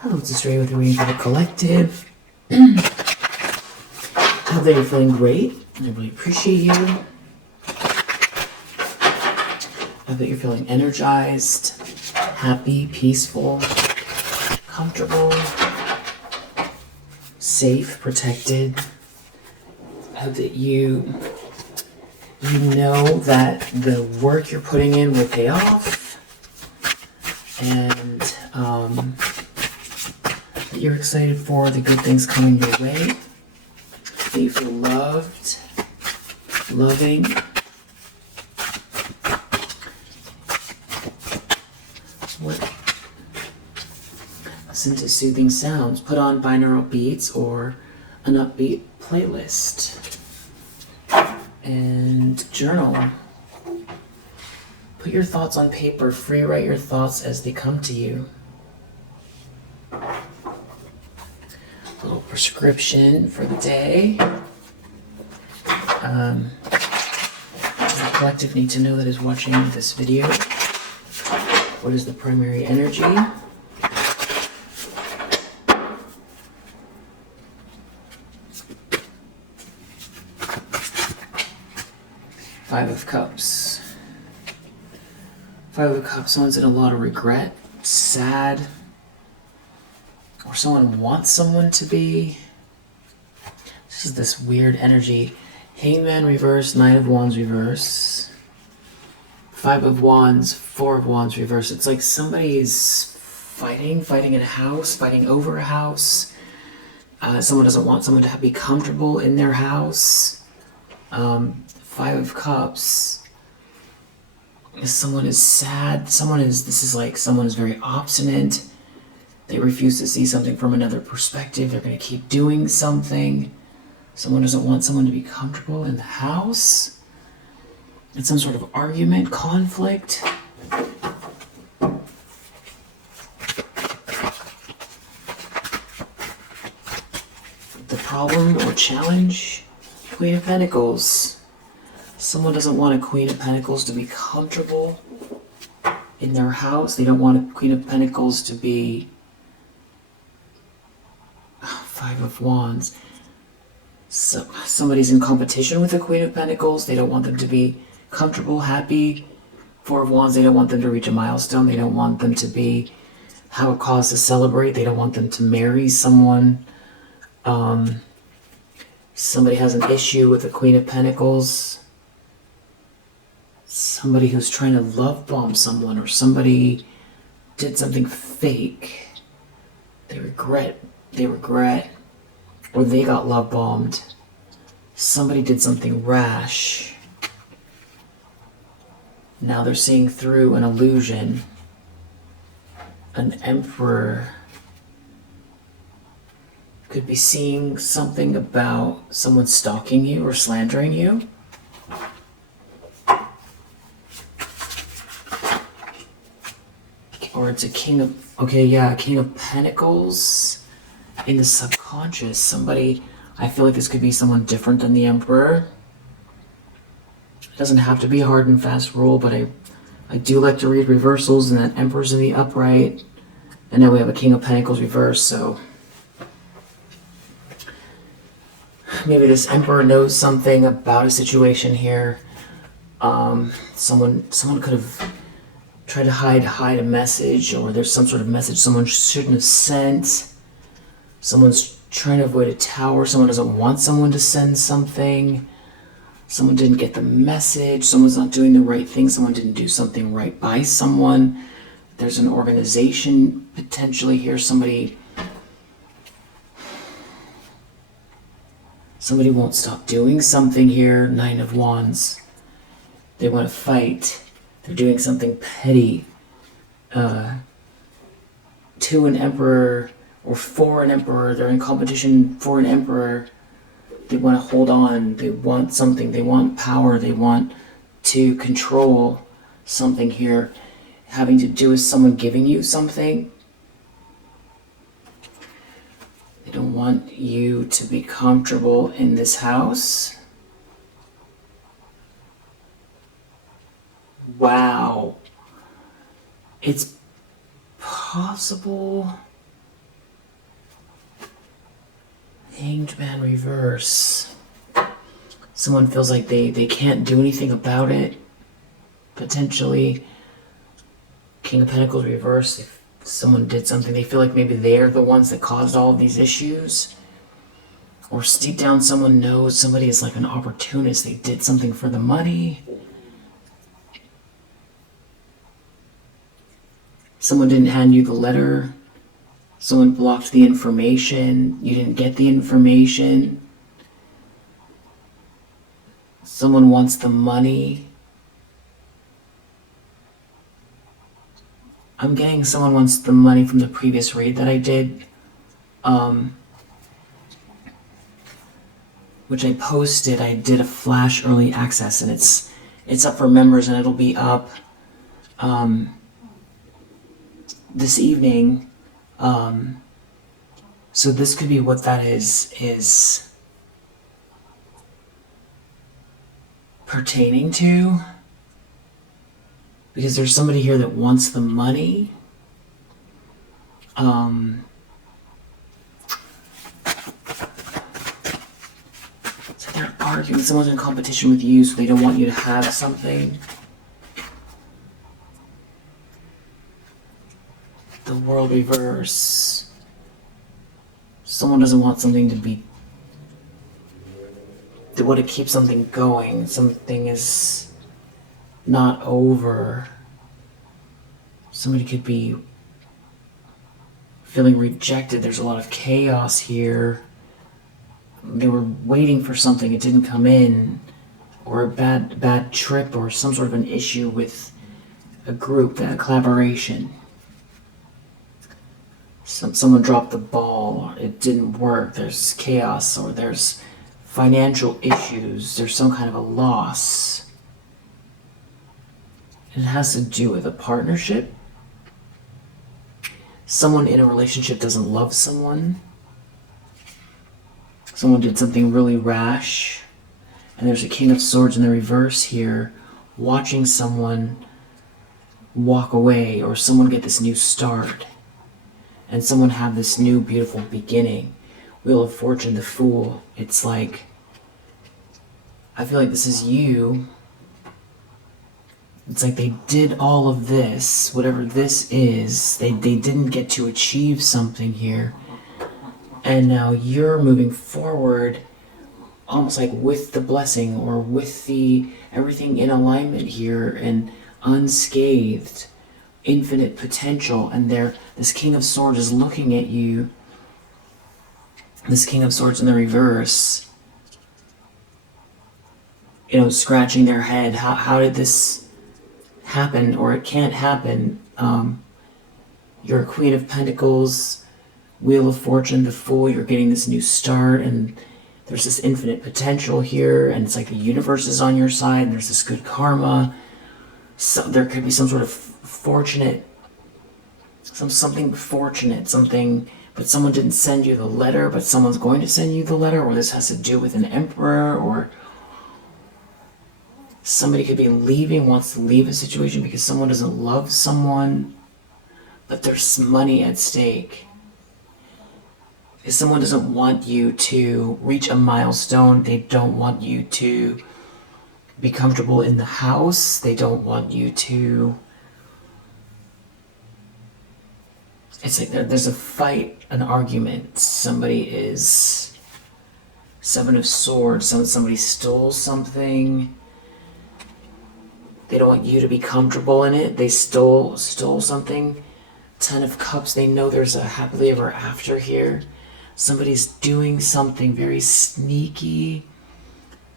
Hello, it's Australia with a reading for the collective. Hope that you're feeling great. I really appreciate you. Hope that you're feeling energized, happy, peaceful, comfortable, safe, protected. Hope that you know that the work you're putting in will pay off, and that you're excited for the good things coming your way. That you feel loved, loving. Listen to soothing sounds. Put on binaural beats or an upbeat playlist. And journal. Put your thoughts on paper. Free write your thoughts as they come to you. A little prescription for the day. The collective need to know that is watching this video. What is the primary energy? Five of Cups. Five of Cups, someone's in a lot of regret, sad, or someone wants someone to be. This is this weird energy. Hangman reverse, Knight of Wands reverse. Five of Wands, Four of Wands reverse. It's like somebody's fighting in a house, fighting over a house. Someone doesn't want someone to be comfortable in their house. Five of Cups. Someone is sad. This is like someone is very obstinate. They refuse to see something from another perspective. They're going to keep doing something. Someone doesn't want someone to be comfortable in the house. It's some sort of argument, conflict. The problem or challenge, Queen of Pentacles. Someone doesn't want a Queen of Pentacles to be comfortable in their house. They don't want a Queen of Pentacles to be Five of Wands. So somebody's in competition with the Queen of Pentacles. They don't want them to be comfortable, happy. Four of Wands, they don't want them to reach a milestone. They don't want them to have a cause to celebrate. They don't want them to marry someone. Somebody has an issue with the Queen of Pentacles. Somebody who's trying to love bomb someone, or somebody did something fake. They regret, or they got love bombed. Somebody did something rash. Now they're seeing through an illusion. An Emperor could be seeing something about someone stalking you or slandering you. Or it's a King of Pentacles in the subconscious. Somebody, I feel like this could be someone different than the Emperor. It doesn't have to be a hard and fast rule, but I do like to read reversals, and that Emperor's in the upright. And now we have a King of Pentacles reverse, so maybe this Emperor knows something about a situation here. Someone could have tried to hide a message, or there's some sort of message someone shouldn't have sent. Someone's trying to avoid a tower. Someone doesn't want someone to send something. Someone didn't get the message. Someone's not doing the right thing. Someone didn't do something right by someone. There's an organization potentially here. Somebody won't stop doing something here. Nine of Wands. They want to fight. They're doing something petty. To an Emperor, or for an Emperor. They're in competition for an Emperor. They want to hold on. They want something. They want power. They want to control something here. Having to do with someone giving you something. They don't want you to be comfortable in this house. Wow. It's possible Hanged Man reverse. Someone feels like they can't do anything about it. Potentially. King of Pentacles reverse. If someone did something, they feel like maybe they're the ones that caused all of these issues. Or deep down someone knows somebody is like an opportunist. They did something for the money. Someone didn't hand you the letter. Someone blocked the information. You didn't get the information. Someone wants the money. I'm getting someone wants the money from the previous read that I did. Which I posted. I did a flash early access, and it's up for members, and it'll be up this evening. So this could be what that is pertaining to, because there's somebody here that wants the money. So they're arguing. Someone's in competition with you, so they don't want you to have something. The World reverse. Someone doesn't want something to be... They want to keep something going. Something is not over. Somebody could be feeling rejected. There's a lot of chaos here. They were waiting for something, it didn't come in. Or a bad trip, or some sort of an issue with a group, a collaboration. Someone dropped the ball, it didn't work, there's chaos, or there's financial issues, there's some kind of a loss. It has to do with a partnership. Someone in a relationship doesn't love someone. Someone did something really rash. And there's a King of Swords in the reverse here, watching someone walk away, or someone get this new start. And someone have this new beautiful beginning. Wheel of Fortune, the Fool. It's like, I feel like this is you. It's like they did all of this, whatever this is, they didn't get to achieve something here. And now you're moving forward almost like with the blessing, or with the everything in alignment here and unscathed. Infinite potential, and this King of Swords is looking at you. This King of Swords in the reverse, scratching their head. How did this happen? Or it can't happen. You're a Queen of Pentacles, Wheel of Fortune, the Fool. You're getting this new start, and there's this infinite potential here, and it's like the universe is on your side, and there's this good karma. So there could be some sort of fortunate, something fortunate, something, but someone didn't send you the letter, but someone's going to send you the letter, or this has to do with an emperor, or somebody could be leaving, wants to leave a situation because someone doesn't love someone, but there's money at stake. If someone doesn't want you to reach a milestone, they don't want you to be comfortable in the house, they don't want you to... It's like there's a fight, an argument. Somebody is... Seven of Swords, somebody stole something. They don't want you to be comfortable in it. They stole something. Ten of Cups, they know there's a happily ever after here. Somebody's doing something very sneaky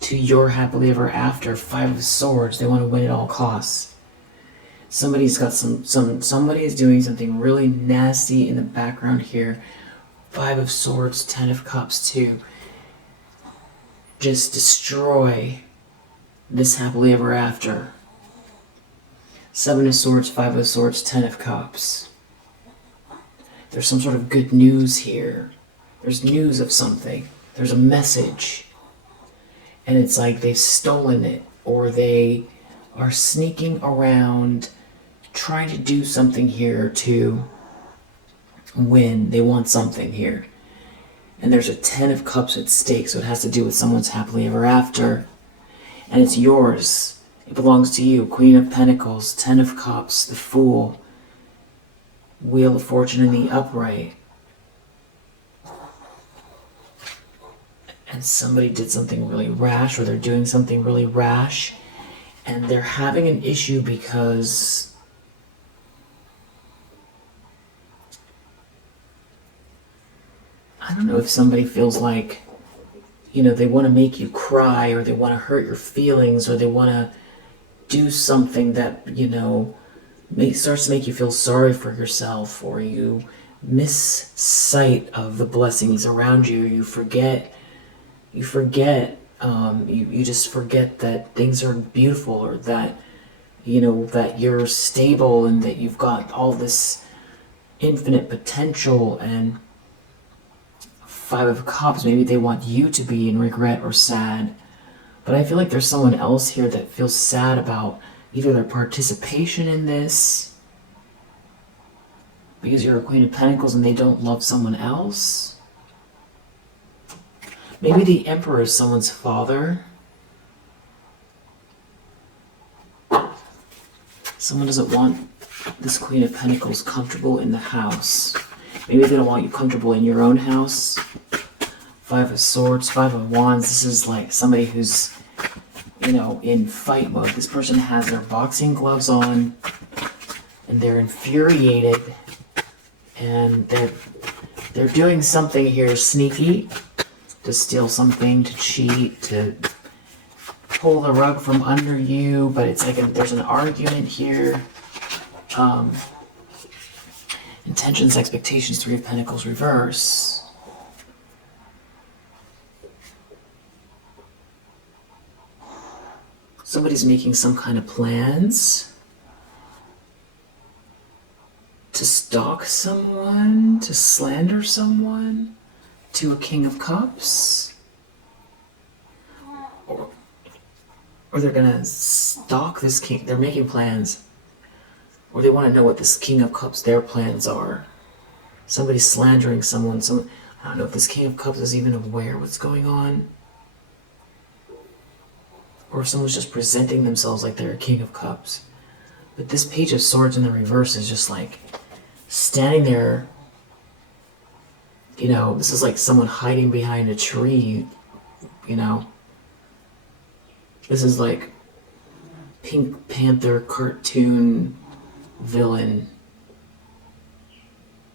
to your happily ever after. Five of Swords, they want to win at all costs. Somebody's got somebody is doing something really nasty in the background here. Five of Swords, Ten of Cups to just destroy this happily ever after. Seven of Swords, Five of Swords, Ten of Cups. There's some sort of good news here. There's news of something. There's a message. And it's like they've stolen it, or they are sneaking around trying to do something here to win. They want something here. And there's a 10 of Cups at stake, so it has to do with someone's happily ever after. And it's yours. It belongs to you. Queen of Pentacles, 10 of Cups, the Fool, Wheel of Fortune in the upright. And somebody did something really rash, or they're doing something really rash, and they're having an issue because I don't know if somebody feels like, you know, they want to make you cry, or they want to hurt your feelings, or they want to do something that, you know, starts to make you feel sorry for yourself, or you miss sight of the blessings around you. You just forget that things are beautiful, or that, you know, that you're stable and that you've got all this infinite potential. And 5 of Cups, maybe they want you to be in regret or sad. But I feel like there's someone else here that feels sad about either their participation in this, because you're a Queen of Pentacles and they don't love someone else. Maybe the Emperor is someone's father. Someone doesn't want this Queen of Pentacles comfortable in the house. Maybe they don't want you comfortable in your own house. 5 of Swords, 5 of Wands. This is like somebody who's, you know, in fight mode. This person has their boxing gloves on and they're infuriated, and they're doing something here sneaky, to steal something, to cheat, to pull the rug from under you. But it's like there's an argument here. Intentions, expectations, 3 of Pentacles reverse. Somebody's making some kind of plans to stalk someone, to slander someone, to a King of Cups. Or they're gonna stalk this king. They're making plans. Or they want to know what this King of Cups, their plans are. Somebody's slandering someone. I don't know if this King of Cups is even aware what's going on. Or if someone's just presenting themselves like they're a King of Cups. But this Page of Swords in the reverse is just like standing there. You know, this is like someone hiding behind a tree, you know. This is like Pink Panther cartoon villain,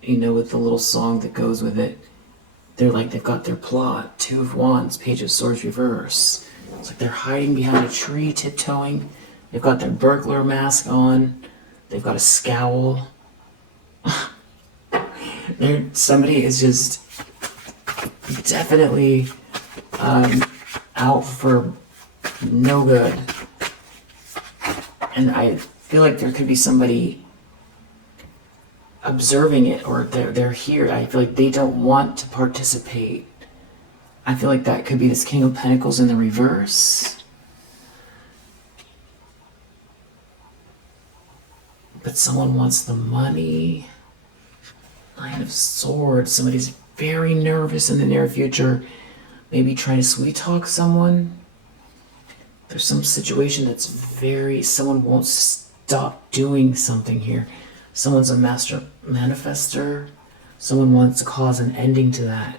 you know, with the little song that goes with it. They're like, they've got their plot. 2 of Wands, Page of Swords reverse. It's like they're hiding behind a tree, tiptoeing. They've got their burglar mask on. They've got a scowl. Somebody is just definitely out for no good. And I feel like there could be somebody observing it, or they're here. I feel like they don't want to participate. I feel like that could be this King of Pentacles in the reverse. But someone wants the money. 9 of Swords. Somebody's very nervous in the near future. Maybe trying to sweet talk someone. There's some situation that's someone won't stop doing something here. Someone's a master manifester. Someone wants to cause an ending to that.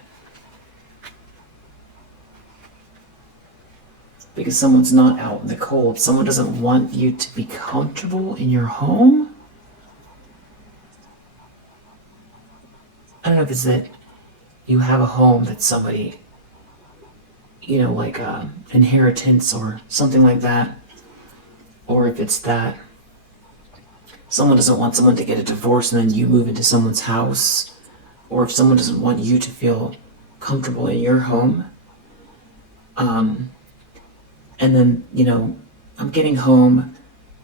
Because someone's not out in the cold. Someone doesn't want you to be comfortable in your home. I don't know if it's that you have a home that somebody, you know, like inheritance or something like that. Or if it's that someone doesn't want someone to get a divorce and then you move into someone's house. Or if someone doesn't want you to feel comfortable in your home. And then, you know, I'm getting home,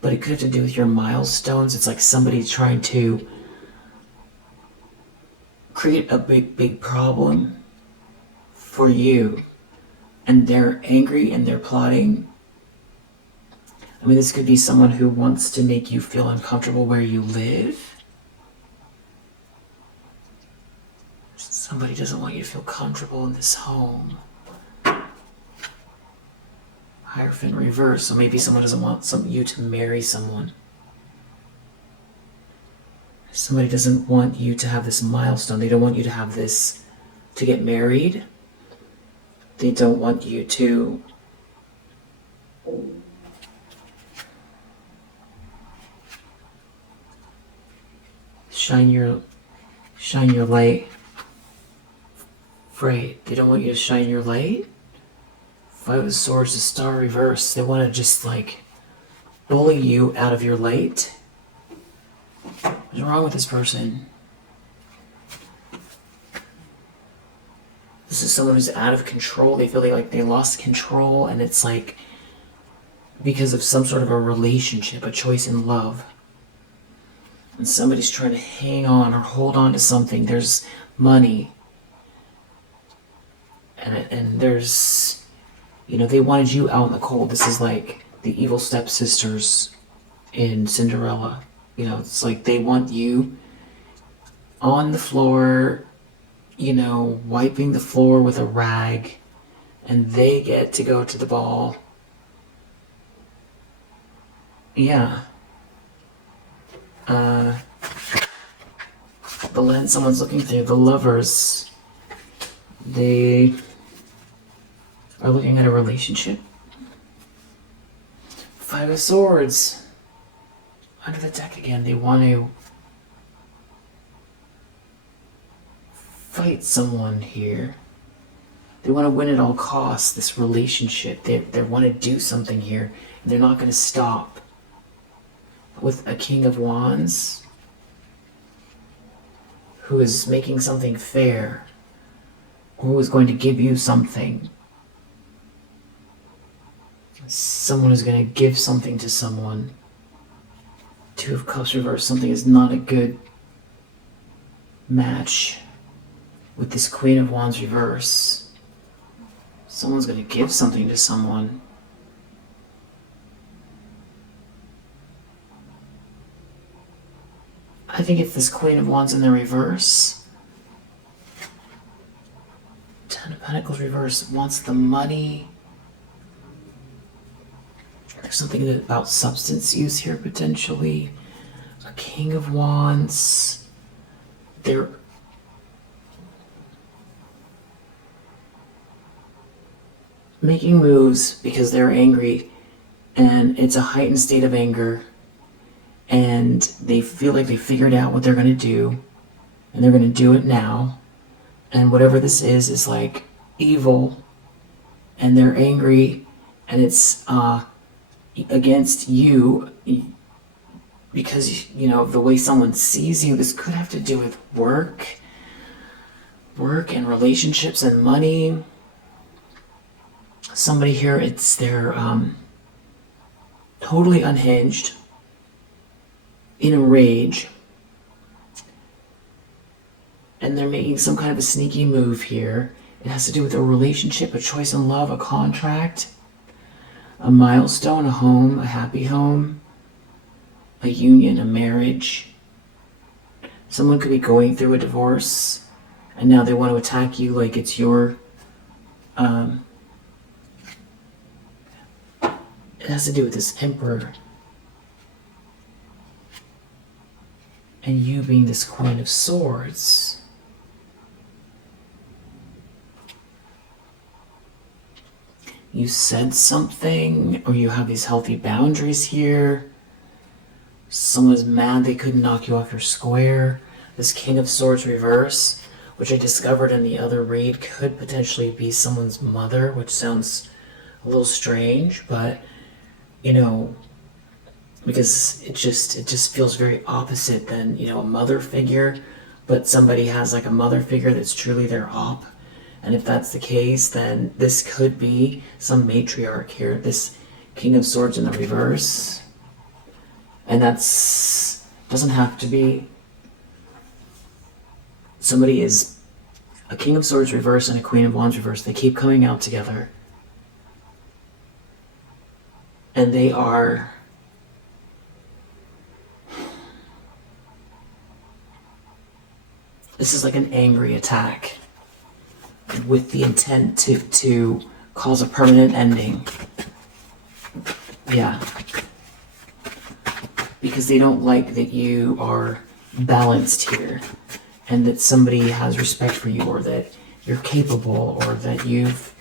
but it could have to do with your milestones. It's like somebody trying to create a big problem for you. And they're angry and they're plotting. I mean, this could be someone who wants to make you feel uncomfortable where you live. Somebody doesn't want you to feel comfortable in this home. Hierophant reverse. So maybe someone doesn't want you to marry someone. Somebody doesn't want you to have this milestone. They don't want you to have this, to get married. They don't want you to shine your light. Right. They don't want you to shine your light. Five of Swords, the Star reverse. They want to just like bully you out of your light. What's wrong with this person? This is someone who's out of control. They feel like they lost control, and it's like because of some sort of a relationship, a choice in love. And somebody's trying to hang on or hold on to something. There's money. And there's, they wanted you out in the cold. This is like the evil stepsisters in Cinderella. It's like they want you on the floor, wiping the floor with a rag, and they get to go to the ball. Yeah. The lens someone's looking through, the Lovers, they are looking at a relationship. Five of Swords. Under the deck again, they want to fight someone here. They want to win at all costs, this relationship. They want to do something here. And they're not going to stop. With a King of Wands, who is making something fair, who is going to give you something. Someone is going to give something to someone. Two of Cups reverse. Something is not a good match with this Queen of Wands reverse. Someone's going to give something to someone. I think if this Queen of Wands in the reverse, Ten of Pentacles reverse, wants the money. There's something about substance use here potentially. A King of Wands. They're making moves because they're angry, and it's a heightened state of anger. And they feel like they figured out what they're going to do, and they're going to do it now. And whatever this is like evil, and they're angry, and it's against you because, of the way someone sees you. This could have to do with work and relationships and money. Somebody here, they're totally unhinged, in a rage, and they're making some kind of a sneaky move here. It has to do with a relationship, a choice in love, a contract, a milestone, a home, a happy home, a union, a marriage. Someone could be going through a divorce, and now they want to attack you like it's your it has to do with this Emperor. And you being this Queen of Swords. You said something, or you have these healthy boundaries here. Someone is mad they couldn't knock you off your square. This King of Swords reverse, which I discovered in the other read, could potentially be someone's mother, which sounds a little strange, but, because it just feels very opposite than, a mother figure, but somebody has like a mother figure that's truly their op. And if that's the case, then this could be some matriarch here, this King of Swords in the reverse. And doesn't have to be. Somebody is a King of Swords reverse and a Queen of Wands reverse. They keep coming out together. And they are this is like an angry attack. with the intent to cause a permanent ending. Yeah. Because they don't like that you are balanced here, and that somebody has respect for you, or that you're capable, or that you've,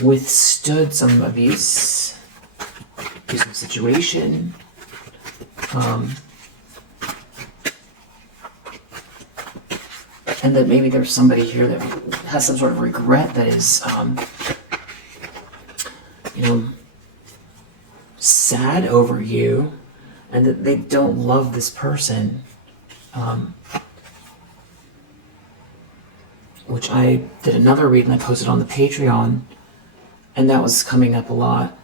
withstood some abusive situation. And that maybe there's somebody here that has some sort of regret that is, sad over you, and that they don't love this person. Which I did another read and I posted on the Patreon, and that was coming up a lot.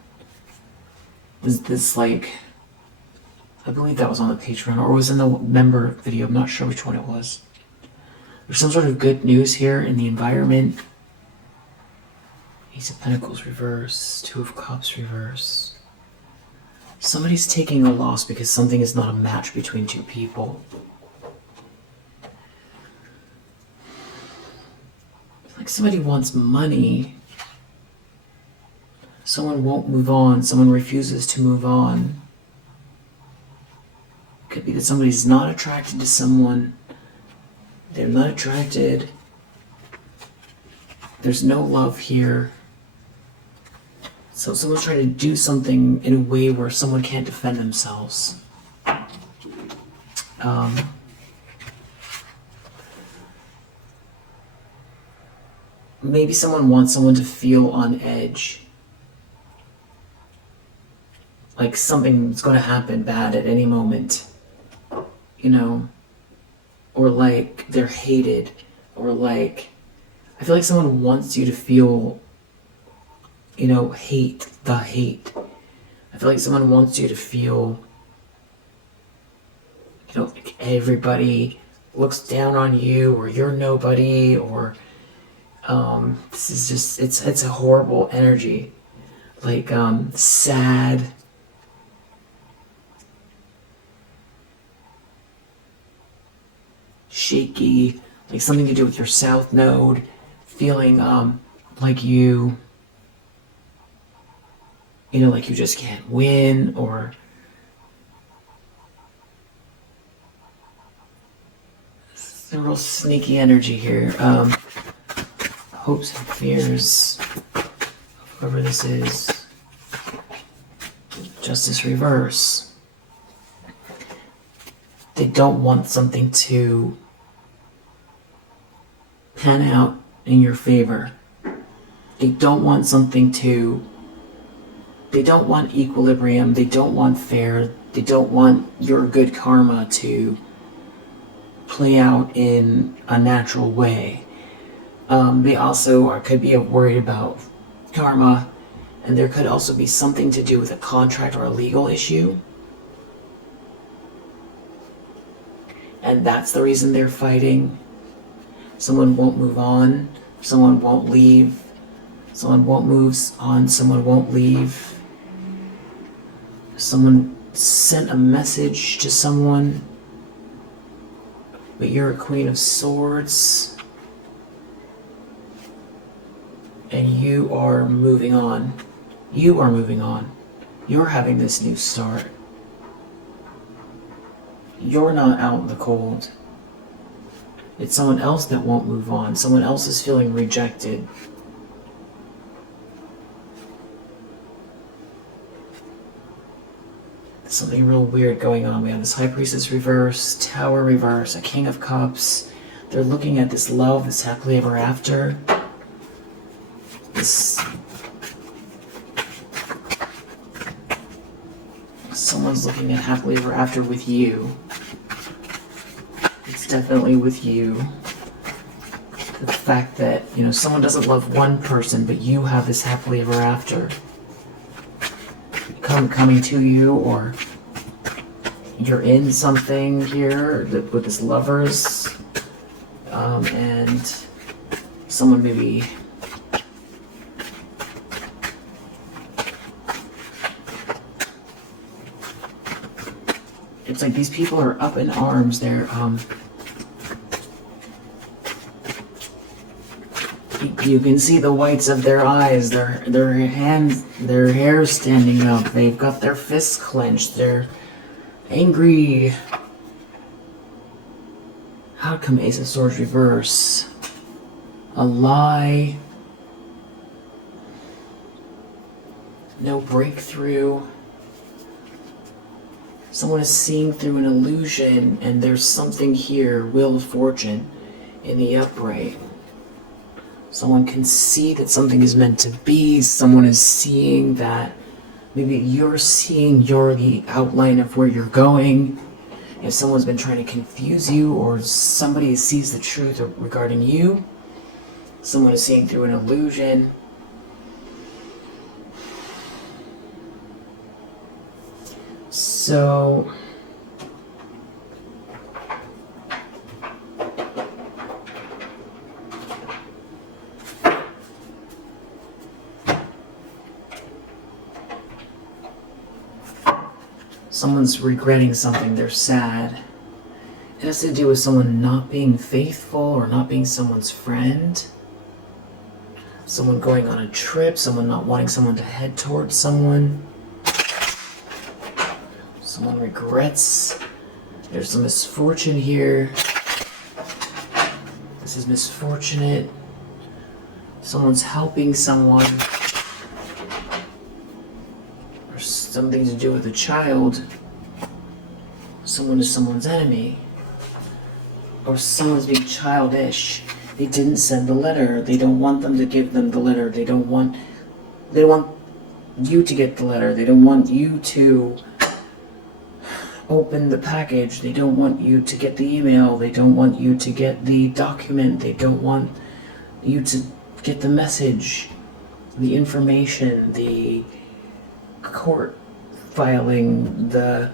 Was this I believe that was on the Patreon, or was in the member video, I'm not sure which one it was. There's some sort of good news here in the environment. Ace of Pentacles reverse, Two of Cups reverse. Somebody's taking a loss because something is not a match between two people. Like somebody wants money. Someone won't move on. Someone refuses to move on. Could be that somebody's not attracted to someone. They're not attracted. There's no love here. So someone's trying to do something in a way where someone can't defend themselves. Maybe someone wants someone to feel on edge. Like something's going to happen bad at any moment. Or like they're hated. Or like, I feel like someone wants you to feel, hate. I feel like someone wants you to feel, like everybody looks down on you, or you're nobody, or this is just, it's a horrible energy. Like, sad. Shaky, like something to do with your South Node, feeling like you like you just can't win, or it's a real sneaky energy here. Hopes and fears, whoever this is. Justice reverse. They don't want something to pan out in your favor. They don't want they don't want equilibrium, they don't want fair, they don't want your good karma to play out in a natural way. They also could be worried about karma, and there could also be something to do with a contract or a legal issue. And that's the reason they're fighting. Someone won't move on, someone won't leave, someone won't move on, someone won't leave. Someone sent a message to someone, but you're a Queen of Swords, and you are moving on. You are moving on. You're having this new start. You're not out in the cold. It's someone else that won't move on. Someone else is feeling rejected. Something real weird going on. We have this High Priestess reverse, Tower reverse, a King of Cups. They're looking at this love, this happily ever after. Someone's looking at happily ever after with you. It's definitely with you. The fact that, someone doesn't love one person, but you have this happily ever after coming to you, or you're in something here with this lovers, and someone maybe it's like these people are up in arms. They're You can see the whites of their eyes, their hands, their hair standing up. They've got their fists clenched. They're angry. Outcome, Ace of Swords reverse. A lie. No breakthrough. Someone is seeing through an illusion, and there's something here. Wheel of Fortune in the upright. Someone can see that something is meant to be. Someone is seeing that maybe you're seeing the outline of where you're going. If someone's been trying to confuse you, or somebody sees the truth regarding you, someone is seeing through an illusion. So someone's regretting something, they're sad. It has to do with someone not being faithful or not being someone's friend. Someone going on a trip, someone not wanting someone to head towards someone. Someone regrets. There's some misfortune here. This is misfortunate. Someone's helping someone. Or something to do with a child. Someone is someone's enemy. Or someone's being childish. They didn't send the letter. They don't want them to give them the letter. They don't want you to get the letter. They don't want you to open the package. They don't want you to get the email. They don't want you to get the document. They don't want you to get the message, the information, the court filing, the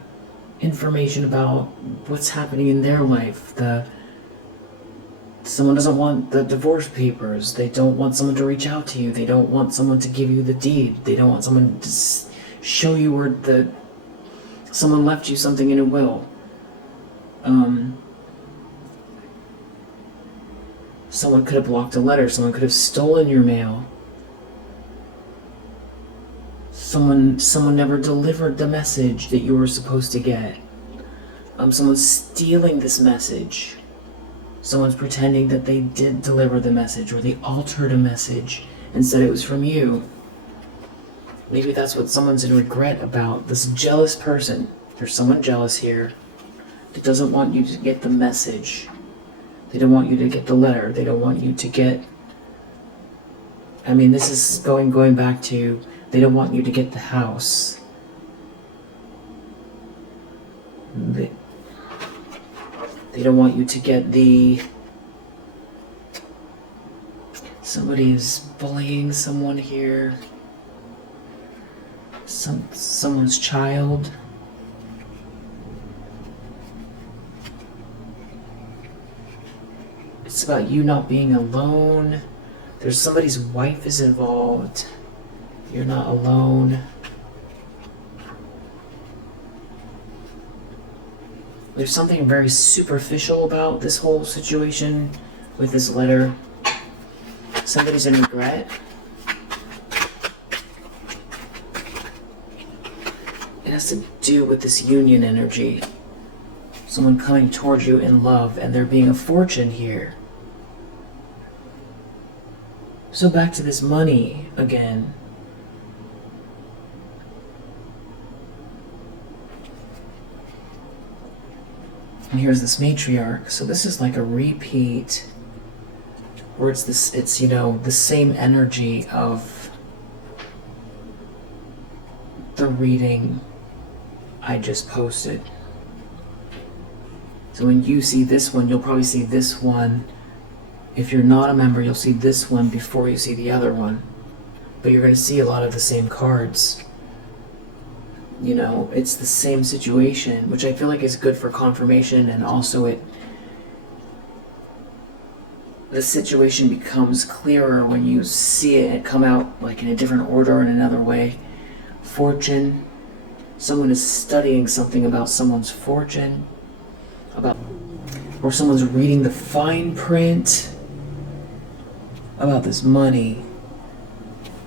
information about what's happening in their life. Someone doesn't want the divorce papers. They don't want someone to reach out to you. They don't want someone to give you the deed. They don't want someone to show you where someone left you something in a will. Someone could have blocked a letter. Someone could have stolen your mail. Someone never delivered the message that you were supposed to get. Someone's stealing this message. Someone's pretending that they did deliver the message, or they altered a message and said it was from you. Maybe that's what someone's in regret about. This jealous person. There's someone jealous here that doesn't want you to get the message. They don't want you to get the letter. They don't want you to get... this is going back to... They don't want you to get the house. They don't want you to get the... Somebody is bullying someone here. Someone's child. It's about you not being alone. There's somebody's wife is involved. You're not alone. There's something very superficial about this whole situation with this letter. Somebody's in regret. It has to do with this union energy. Someone coming towards you in love, and there being a fortune here. So back to this money again. And here's this matriarch. So this is like a repeat, where it's the same energy of the reading I just posted. So when you see this one, you'll probably see this one. If you're not a member, you'll see this one before you see the other one. But you're going to see a lot of the same cards. It's the same situation, which I feel like is good for confirmation, and also the situation becomes clearer when you see it come out like in a different order in another way. Fortune. Someone is studying something about someone's fortune. Or someone's reading the fine print. about this money,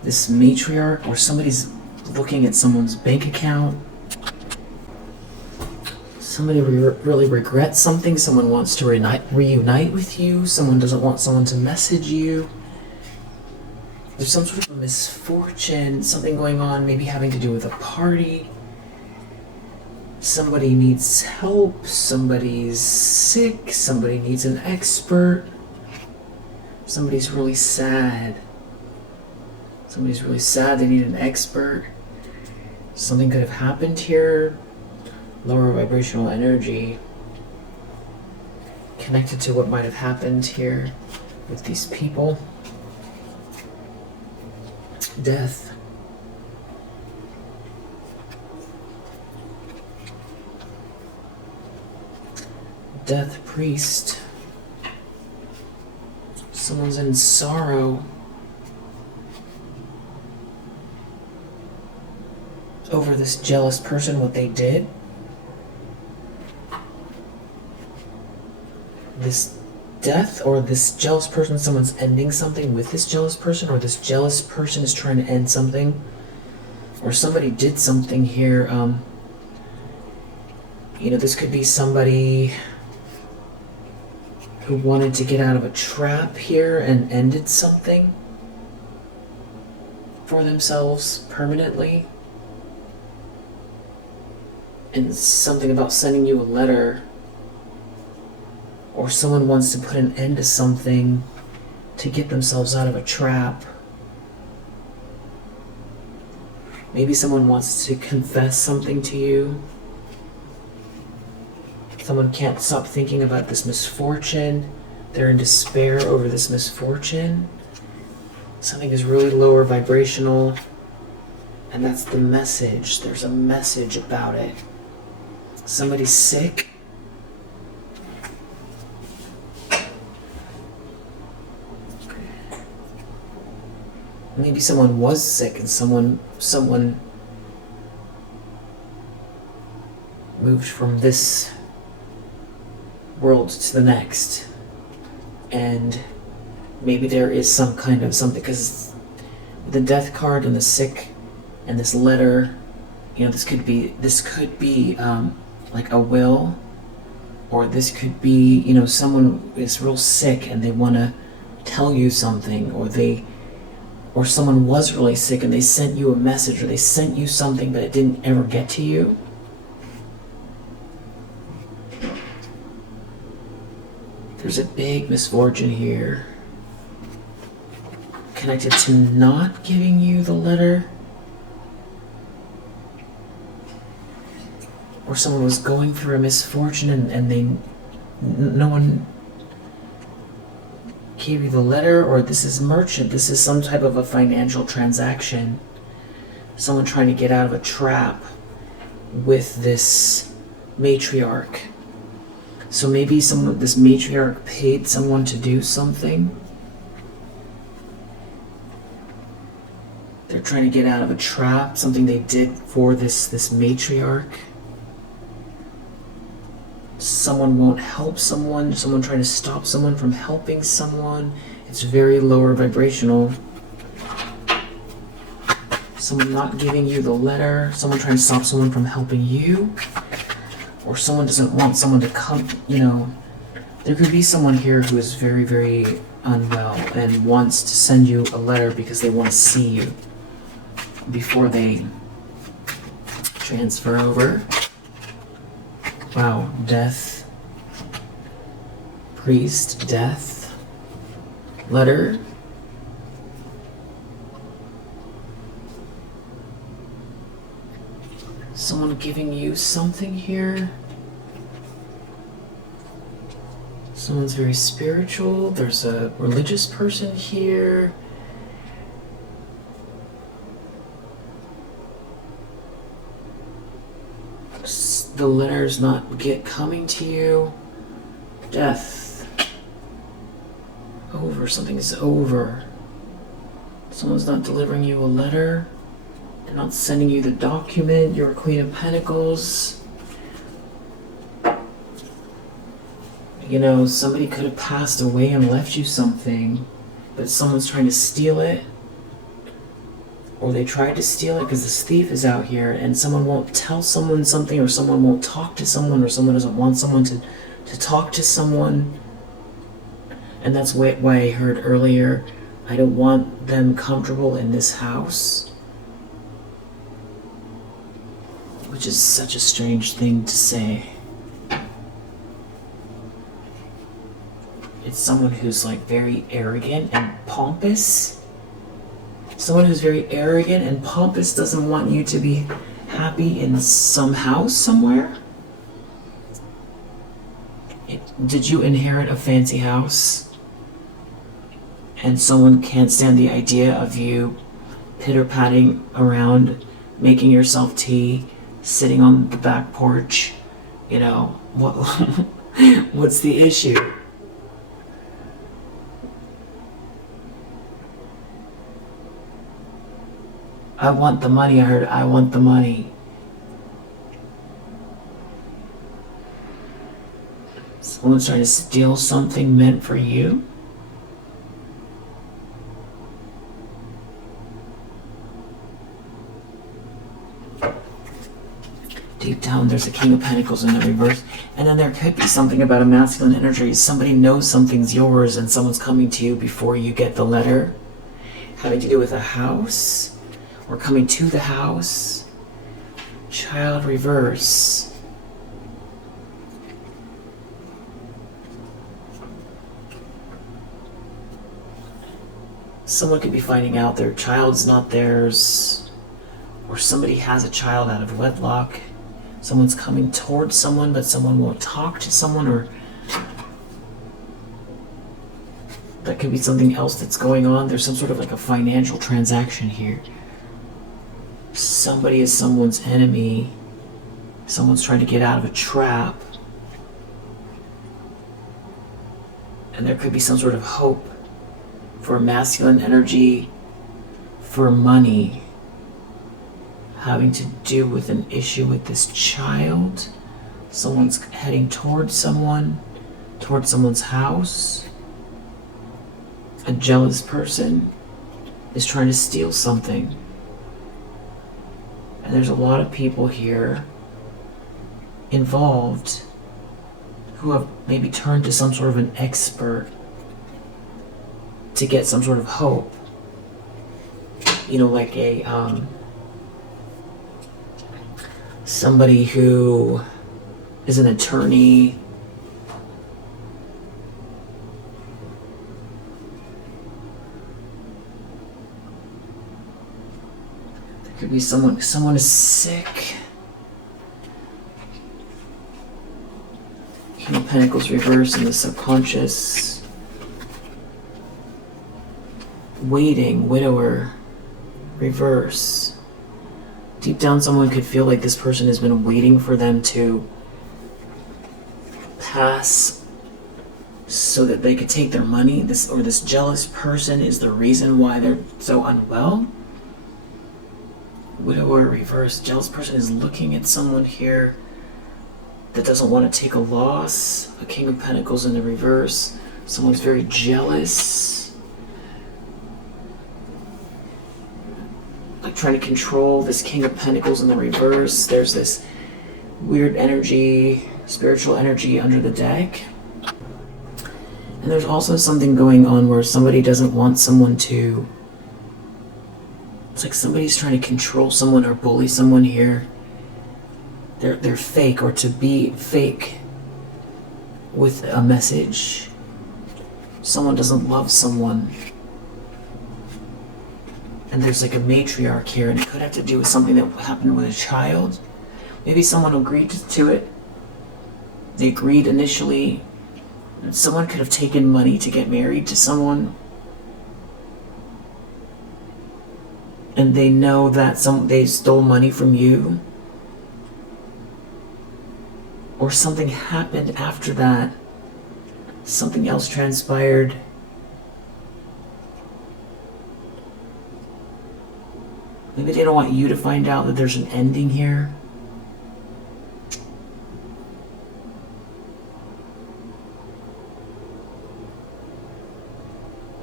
this matriarch, or somebody's looking at someone's bank account. Somebody really regrets something. Someone wants to reunite with you. Someone doesn't want someone to message you. There's some sort of a misfortune, something going on, maybe having to do with a party. Somebody needs help. Somebody's sick. Somebody needs an expert. Somebody's really sad. Somebody's really sad. They need an expert. Something could have happened here. Lower vibrational energy connected to what might have happened here with these people. Death. Death priest. Someone's in sorrow over this jealous person, what they did. This death, or this jealous person, someone's ending something with this jealous person, or this jealous person is trying to end something, or somebody did something here. This could be somebody who wanted to get out of a trap here and ended something for themselves permanently. And something about sending you a letter, or someone wants to put an end to something to get themselves out of a trap. Maybe someone wants to confess something to you. Someone can't stop thinking about this misfortune. They're in despair over this misfortune. Something is really lower vibrational, and that's the message. There's a message about it. Somebody's sick. Maybe someone was sick and someone moved from this world to the next. And maybe there is some kind of something, because the death card and the sick and this letter, this could be like a will, or this could be, someone is real sick and they want to tell you something, or someone was really sick and they sent you a message, or they sent you something but it didn't ever get to you. There's a big misfortune here connected to not giving you the letter. Or someone was going through a misfortune and no one gave you the letter, or this is merchant. This is some type of a financial transaction. Someone trying to get out of a trap with this matriarch. So maybe this matriarch paid someone to do something. They're trying to get out of a trap, something they did for this matriarch. Someone won't help someone trying to stop someone from helping someone. It's very lower vibrational. Someone not giving you the letter, someone trying to stop someone from helping you, or someone doesn't want someone to come, There could be someone here who is very, very unwell and wants to send you a letter because they want to see you before they transfer over. Wow, death, priest, death, letter. Someone giving you something here. Someone's very spiritual. There's a religious person here. The letter's not coming to you. Death. Over. Something is over. Someone's not delivering you a letter. They're not sending you the document. You're a Queen of Pentacles. Somebody could have passed away and left you something. but someone's trying to steal it, or they tried to steal it, because this thief is out here and someone won't tell someone something, or someone won't talk to someone, or someone doesn't want someone to talk to someone. And that's why I heard earlier, I don't want them comfortable in this house, which is such a strange thing to say. It's someone who's like very arrogant and pompous. Someone who's very arrogant and pompous doesn't want you to be happy in some house somewhere. Did you inherit a fancy house? And someone can't stand the idea of you pitter-patting around, making yourself tea, sitting on the back porch. You know, what's the issue? I want the money. I heard I want the money. Someone's trying to steal something meant for you. Deep down, there's a King of Pentacles in the reverse. And then there could be something about a masculine energy. Somebody knows something's yours and someone's coming to you before you get the letter. Having to do with a house. Or coming to the house. Child reverse. Someone could be finding out their child's not theirs. Or somebody has a child out of wedlock. Someone's coming towards someone, but someone won't talk to someone, or that could be something else that's going on. There's some sort of like a financial transaction here. Somebody is someone's enemy. Someone's trying to get out of a trap. And there could be some sort of hope for masculine energy, for money, having to do with an issue with this child. Someone's heading towards someone's house. A jealous person is trying to steal something. And there's a lot of people here involved who have maybe turned to some sort of an expert to get some sort of hope. You know, like a somebody who is an attorney. Could be someone is sick. King of Pentacles reverse in the subconscious. Waiting, widower, reverse. Deep down, someone could feel like this person has been waiting for them to pass so that they could take their money. This jealous person is the reason why they're so unwell. Widower reverse. Jealous person is looking at someone here that doesn't want to take a loss. A King of Pentacles in the reverse. Someone's very jealous. Like trying to control this King of Pentacles in the reverse. There's this weird energy, spiritual energy under the deck. And there's also something going on where somebody doesn't want someone to... It's like somebody's trying to control someone or bully someone here. They're fake, or to be fake with a message. Someone doesn't love someone. And there's like a matriarch here, and it could have to do with something that happened with a child. Maybe someone agreed to it. They agreed initially. Someone could have taken money to get married to someone. And they know that they stole money from you. Or something happened after that. Something else transpired. Maybe they don't want you to find out that there's an ending here.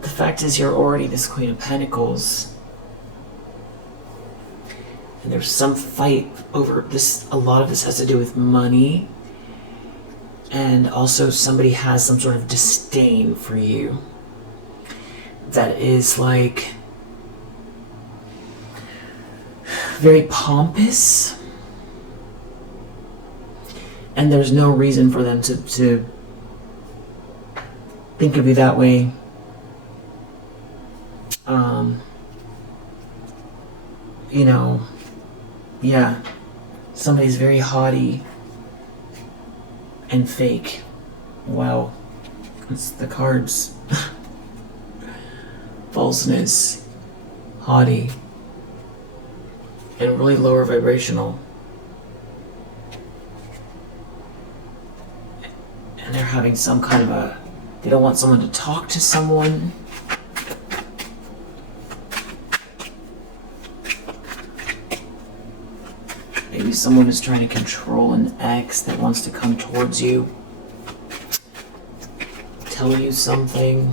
The fact is you're already this Queen of Pentacles. And there's some fight over this. A lot of this has to do with money. And also somebody has some sort of disdain for you. That is like very pompous. And there's no reason for them to think of you that way. You know, yeah, somebody's very haughty and fake. Wow, it's the cards. Falseness, haughty, and really lower vibrational. And they're having some kind of they don't want someone to talk to someone. Maybe someone is trying to control an ex that wants to come towards you, tell you something.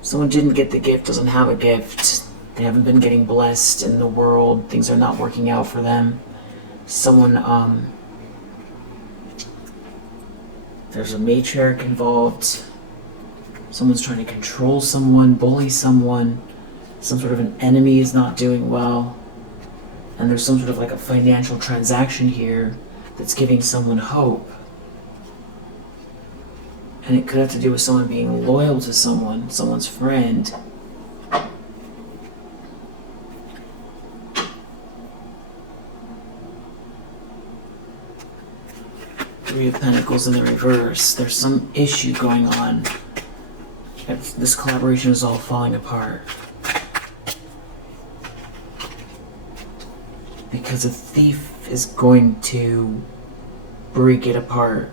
Someone didn't get the gift, doesn't have a gift. They haven't been getting blessed in the world. Things are not working out for them. Someone, there's a matriarch involved. Someone's trying to control someone, bully someone. Some sort of an enemy is not doing well. And there's some sort of like a financial transaction here that's giving someone hope. And it could have to do with someone being loyal to someone, someone's friend. Three of Pentacles in the reverse. There's some issue going on. This collaboration is all falling apart. Because a thief is going to break it apart.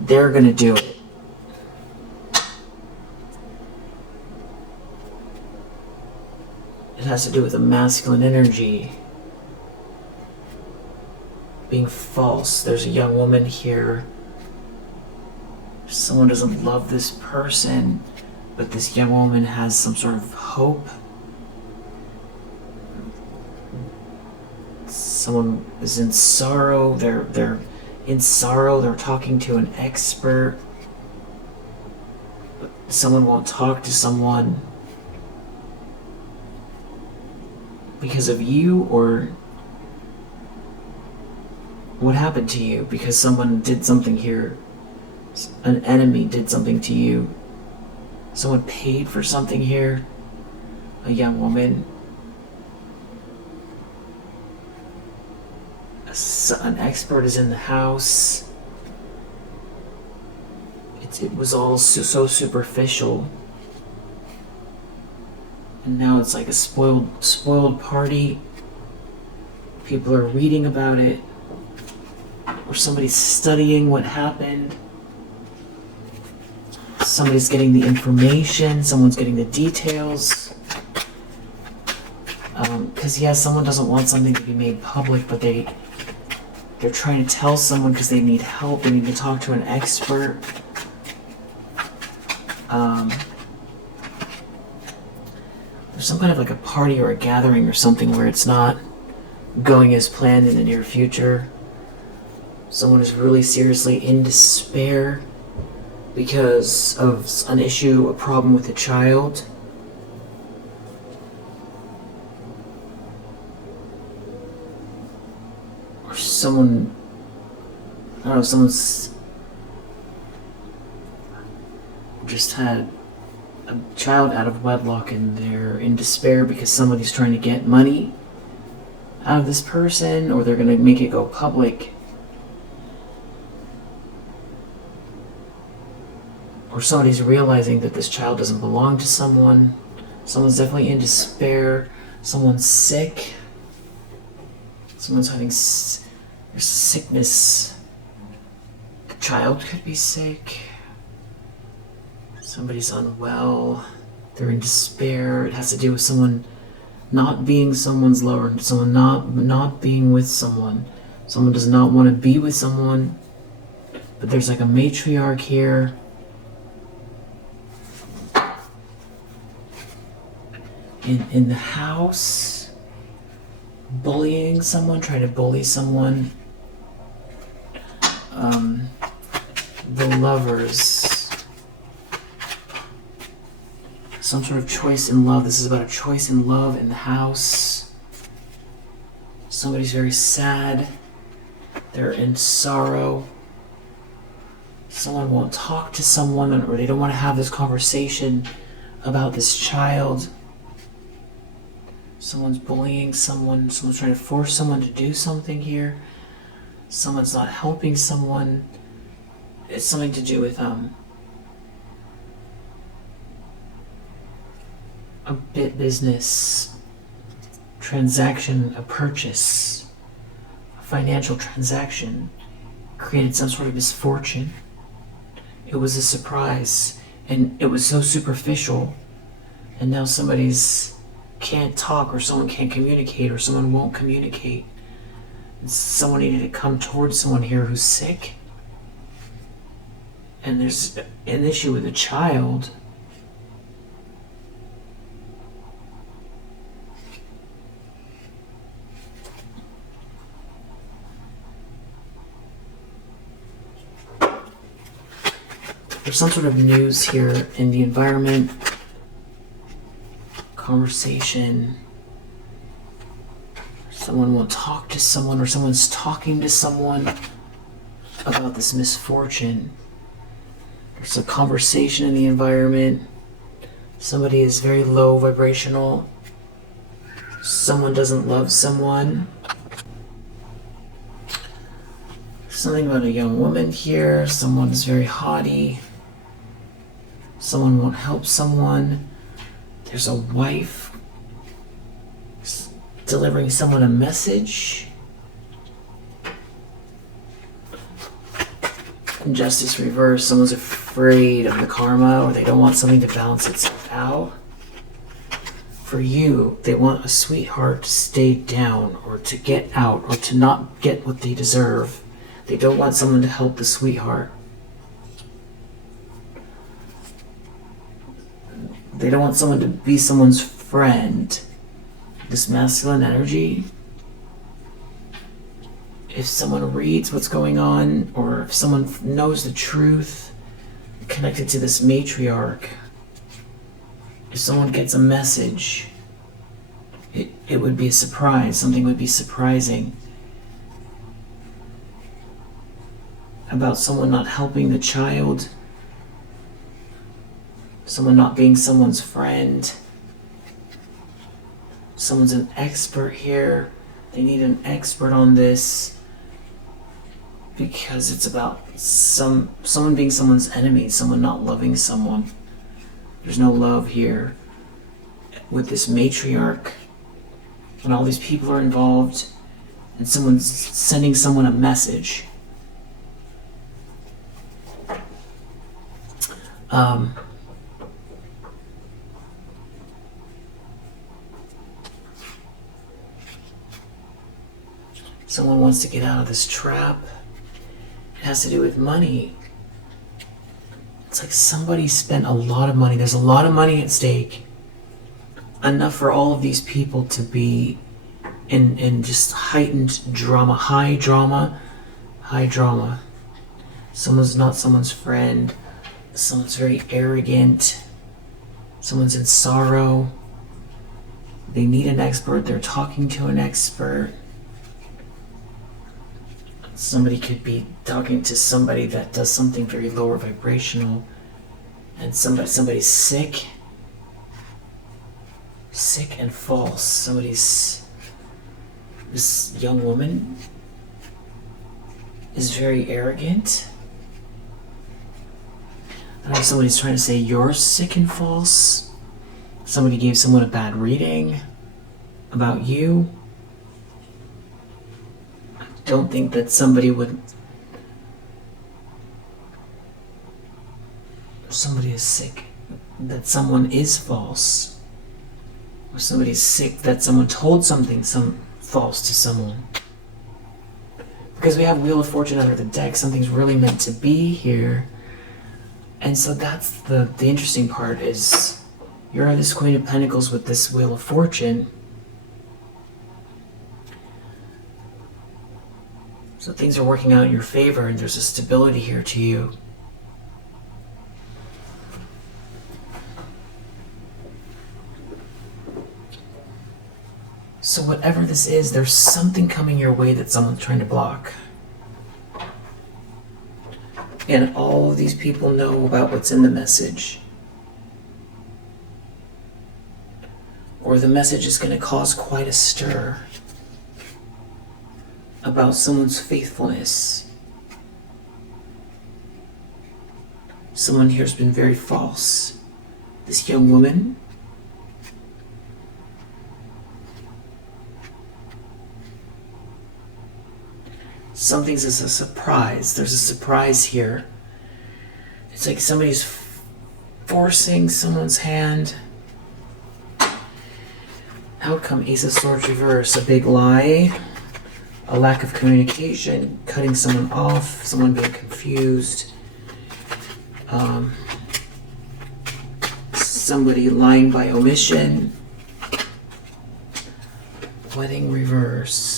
They're gonna do it. It has to do with a masculine energy being false. There's a young woman here. Someone doesn't love this person, but this young woman has some sort of hope. Someone is in sorrow. They're in sorrow. They're talking to an expert. But someone won't talk to someone because of you, or what happened to you, because someone did something here. An enemy did something to you. Someone paid for something here. A young woman. An expert is in the house. It was all so superficial. And now it's like a spoiled party. People are reading about it. Or somebody's studying what happened. Somebody's getting the information, someone's getting the details. Because someone doesn't want something to be made public, but they're trying to tell someone because they need help, they need to talk to an expert. There's some kind of like a party or a gathering or something where it's not going as planned in the near future. Someone is really seriously in despair because of an issue, a problem with a child. Or someone, I don't know, someone's just had a child out of wedlock and they're in despair because somebody's trying to get money out of this person, or they're going to make it go public. Or somebody's realizing that this child doesn't belong to someone. Someone's definitely in despair. Someone's sick. Someone's having there's sickness. The child could be sick. Somebody's unwell. They're in despair. It has to do with someone not being someone's lover, someone not being with someone, Someone does not want to be with someone, but there's like a matriarch here. In the house, bullying someone, trying to bully someone. The Lovers. Some sort of choice in love. This is about a choice in love in the house. Somebody's very sad. They're in sorrow. Someone won't talk to someone, or they don't want to have this conversation about this child. Someone's bullying someone. Someone's trying to force someone to do something here. Someone's not helping someone. It's something to do with a business transaction, a purchase, a financial transaction created some sort of misfortune. It was a surprise, and it was so superficial, and now somebody's can't talk, or someone can't communicate, or someone won't communicate. Someone needed to come towards someone here who's sick, and there's an issue with a child. There's some sort of news here in the environment, conversation. Someone will talk to someone, or someone's talking to someone about this misfortune. There's a conversation in the environment. Somebody is very low vibrational. Someone doesn't love someone. Something about a young woman here. Someone is very haughty. Someone won't help someone. There's a wife delivering someone a message. Injustice reversed. Someone's afraid of the karma, or they don't want something to balance itself out. For you, they want a sweetheart to stay down, or to get out, or to not get what they deserve. They don't want someone to help the sweetheart. They don't want someone to be someone's friend. This masculine energy, if someone reads what's going on, or if someone knows the truth connected to this matriarch, if someone gets a message, it would be a surprise. Something would be surprising about someone not helping the child, someone not being someone's friend. Someone's an expert here. They need an expert on this, because it's about someone being someone's enemy, someone not loving someone. There's no love here with this matriarch, and all these people are involved, and someone's sending someone a message. Someone wants to get out of this trap. It has to do with money. It's like somebody spent a lot of money. There's a lot of money at stake. Enough for all of these people to be in just heightened drama, high drama. Someone's not someone's friend. Someone's very arrogant. Someone's in sorrow. They need an expert. They're talking to an expert. Somebody could be talking to somebody that does something very lower vibrational, and somebody's sick and false. This young woman is very arrogant. I don't know if somebody's trying to say you're sick and false. Somebody gave someone a bad reading about you. Don't think that somebody is sick, that someone is false, or somebody's sick that someone told something false to someone. Because we have Wheel of Fortune under the deck, something's really meant to be here. And so that's the interesting part is you're this Queen of Pentacles with this Wheel of Fortune. So things are working out in your favor and there's a stability here to you. So whatever this is, there's something coming your way that someone's trying to block. And all of these people know about what's in the message. Or the message is going to cause quite a stir about someone's faithfulness. Someone here has been very false. This young woman, something's as a surprise. There's a surprise here. It's like somebody's forcing someone's hand. Outcome, Ace of Swords reverse, a big lie, a lack of communication, cutting someone off, someone being confused, somebody lying by omission, wedding reverse.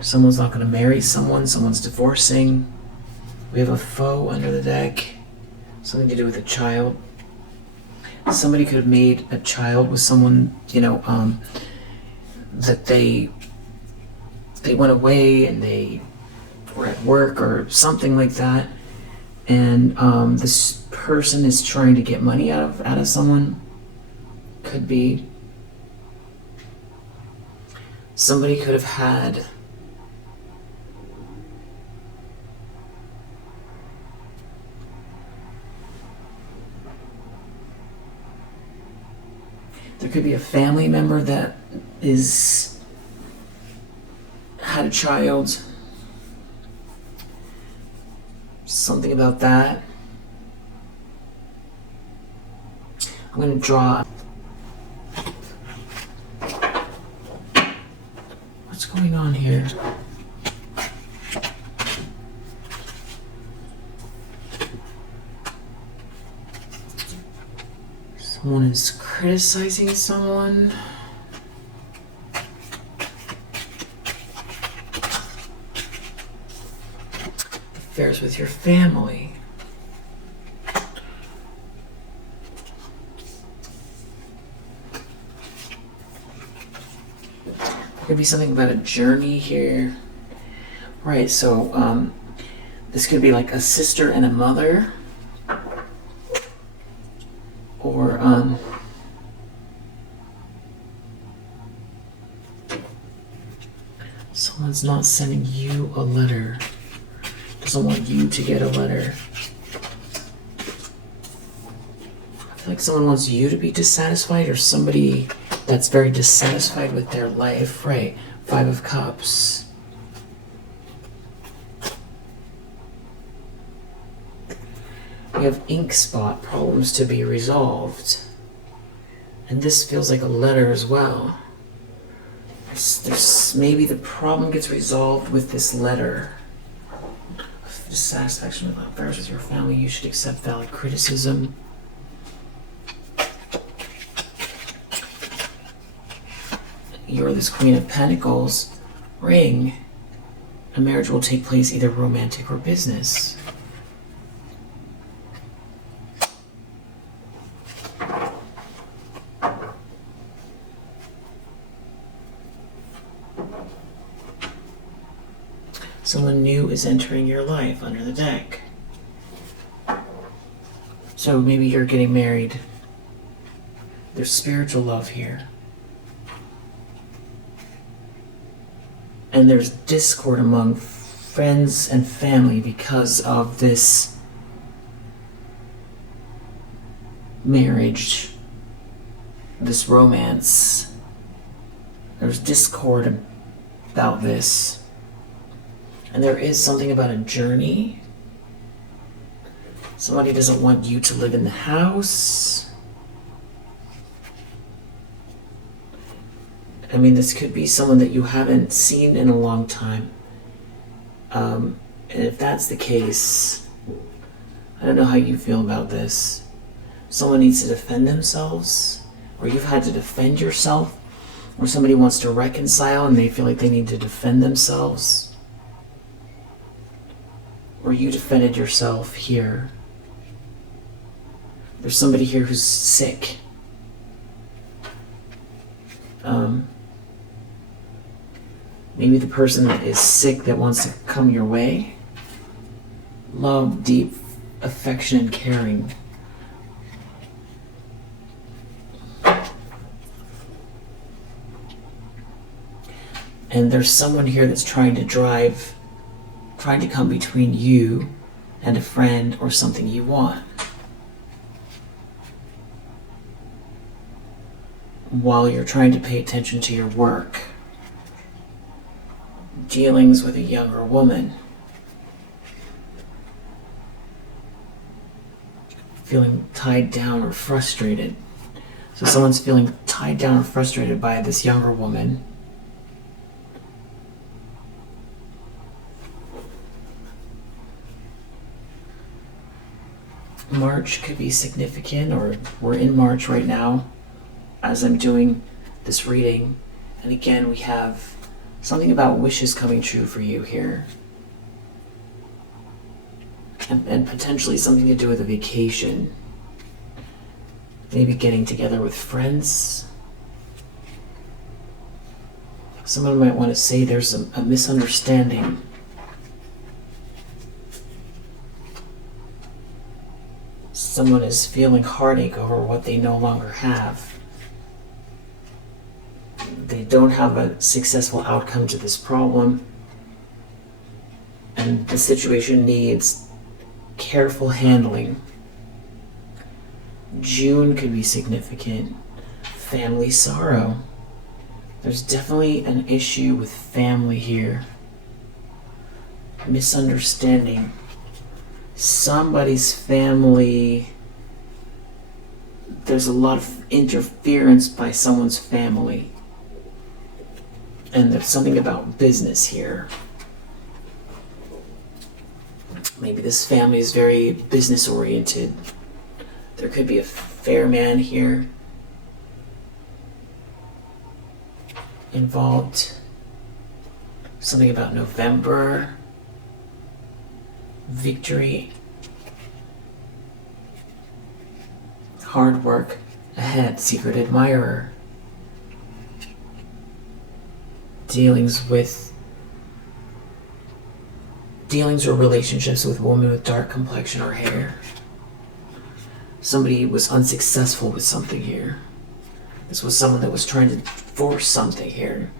Someone's not going to marry someone, someone's divorcing. We have a foe under the deck, something to do with a child. Somebody could have made a child with someone, that they went away and they were at work or something like that. And this person is trying to get money out of someone. Could be. Somebody could have had there could be a family member that had a child. Something about that. I'm going to draw. What's going on here? Someone is criticizing someone. Affairs with your family. There could be something about a journey here. Right, so this could be like a sister and a mother. Or someone's not sending you a letter, doesn't want you to get a letter. I feel like someone wants you to be dissatisfied, or somebody that's very dissatisfied with their life. Right, 5 of Cups. We have ink spot, problems to be resolved. And this feels like a letter as well. There's maybe the problem gets resolved with this letter. Dissatisfaction with affairs with your family, you should accept valid criticism. You're this Queen of Pentacles. Ring. A marriage will take place either romantic or business. Someone new is entering your life under the deck. So maybe you're getting married. There's spiritual love here. And there's discord among friends and family because of this marriage, this romance. There's discord about this. And there is something about a journey. Somebody doesn't want you to live in the house. I mean, this could be someone that you haven't seen in a long time. And if that's the case, I don't know how you feel about this. Someone needs to defend themselves, or you've had to defend yourself, or somebody wants to reconcile and they feel like they need to defend themselves, or you defended yourself here. There's somebody here who's sick. Maybe the person that is sick that wants to come your way. Love, deep affection, and caring. And there's someone here that's trying to come between you and a friend or something you want, while you're trying to pay attention to your work. Dealings with a younger woman. Feeling tied down or frustrated. So someone's feeling tied down or frustrated by this younger woman. March could be significant, or we're in March right now as I'm doing this reading. And again, we have something about wishes coming true for you here. And potentially something to do with a vacation. Maybe getting together with friends. Someone might want to say there's a misunderstanding. Someone is feeling heartache over what they no longer have. They don't have a successful outcome to this problem. And the situation needs careful handling. June could be significant. Family sorrow. There's definitely an issue with family here. Misunderstanding. Somebody's family, there's a lot of interference by someone's family. And there's something about business here. Maybe this family is very business oriented. There could be a fair man here involved. Something about November. Victory. Hard work ahead. Secret admirer. Dealings or relationships with women with dark complexion or hair. Somebody was unsuccessful with something here. This was someone that was trying to force something here.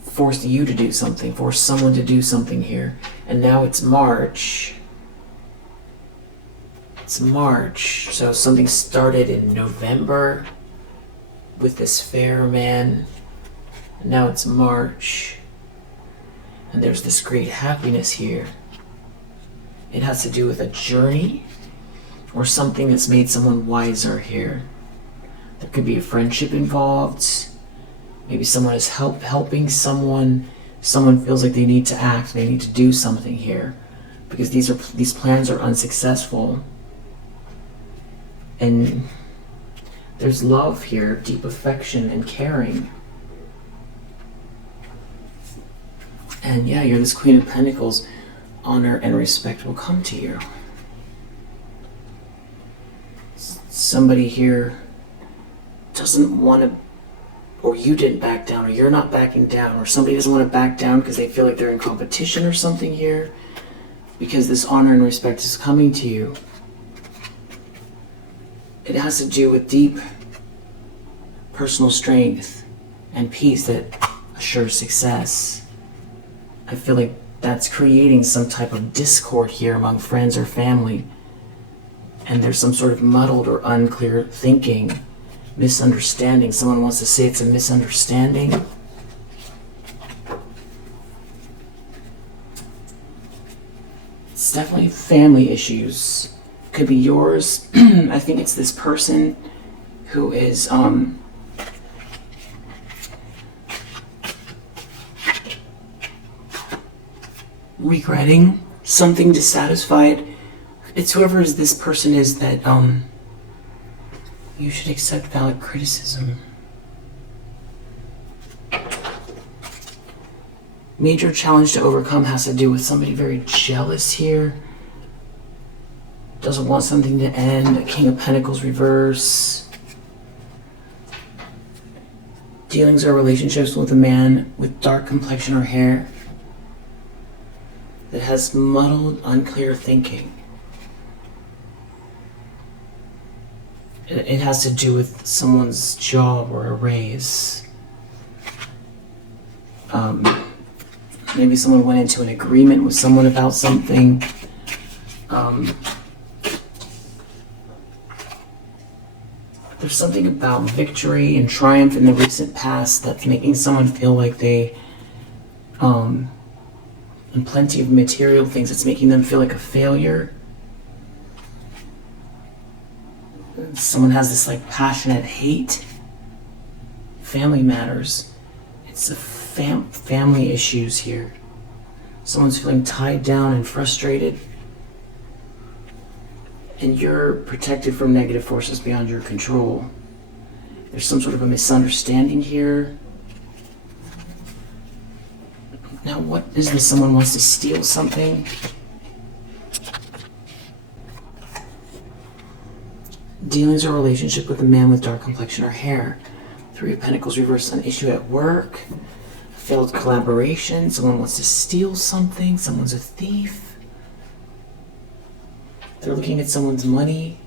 Force you to do something. Force someone to do something here. And now it's March. It's March. So something started in November with this fair man. And now it's March. And there's this great happiness here. It has to do with a journey or something that's made someone wiser here. There could be a friendship involved. Maybe someone is helping someone. Someone feels like they need to act. They need to do something here because these plans are unsuccessful. And there's love here, deep affection and caring. And yeah, you're this Queen of Pentacles. Honor and respect will come to you. Somebody here doesn't want to, or you didn't back down, or you're not backing down, or somebody doesn't want to back down because they feel like they're in competition or something here, because this honor and respect is coming to you. It has to do with deep personal strength and peace that assures success. I feel like that's creating some type of discord here among friends or family. And there's some sort of muddled or unclear thinking, misunderstanding. Someone wants to say it's a misunderstanding. It's definitely family issues. Could be yours. I think it's this person who is regretting something, dissatisfied. It's whoever this person is that you should accept valid criticism. Major challenge to overcome has to do with somebody very jealous here. Doesn't want something to end. King of Pentacles reverse. Dealings or relationships with a man with dark complexion or hair that has muddled, unclear thinking. It has to do with someone's job or a raise. Maybe someone went into an agreement with someone about something. There's something about victory and triumph in the recent past that's making someone feel like they, and plenty of material things that's making them feel like a failure. Someone has this like passionate hate. Family matters. It's a family issues here. Someone's feeling tied down and frustrated. And you're protected from negative forces beyond your control. There's some sort of a misunderstanding here. Now what is this? Someone wants to steal something. Dealings or relationship with a man with dark complexion or hair. Three of Pentacles reversed, an issue at work. Failed collaboration. Someone wants to steal something. Someone's a thief. They're looking at someone's money.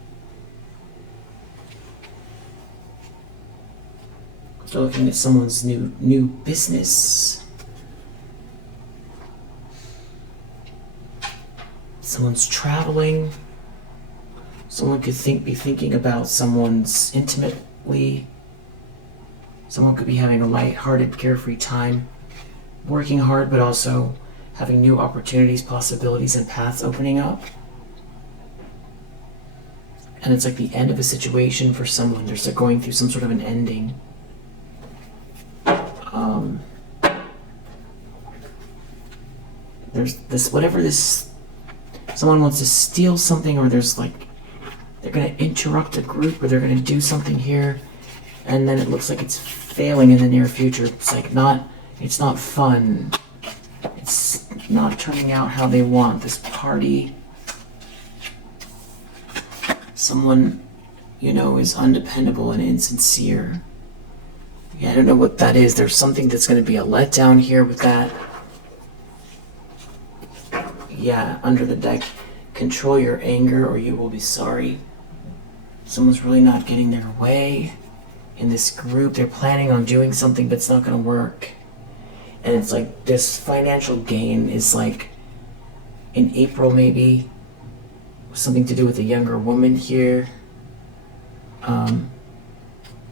They're looking at someone's new business. Someone's traveling. Someone could be thinking about someone's intimately. Someone could be having a light-hearted, carefree time, working hard, but also having new opportunities, possibilities, and paths opening up. And it's like the end of a situation for someone. They're going through some sort of an ending. There's this, whatever this, someone wants to steal something, or there's like, they're going to interrupt a group, or they're going to do something here, and then it looks like it's failing in the near future. It's like it's not fun. It's not turning out how they want. This party, someone, is undependable and insincere. Yeah, I don't know what that is. There's something that's going to be a letdown here with that. Yeah, under the deck, control your anger or you will be sorry. Someone's really not getting their way in this group. They're planning on doing something, but it's not going to work. And it's like this financial gain is like in April maybe. Something to do with a younger woman here.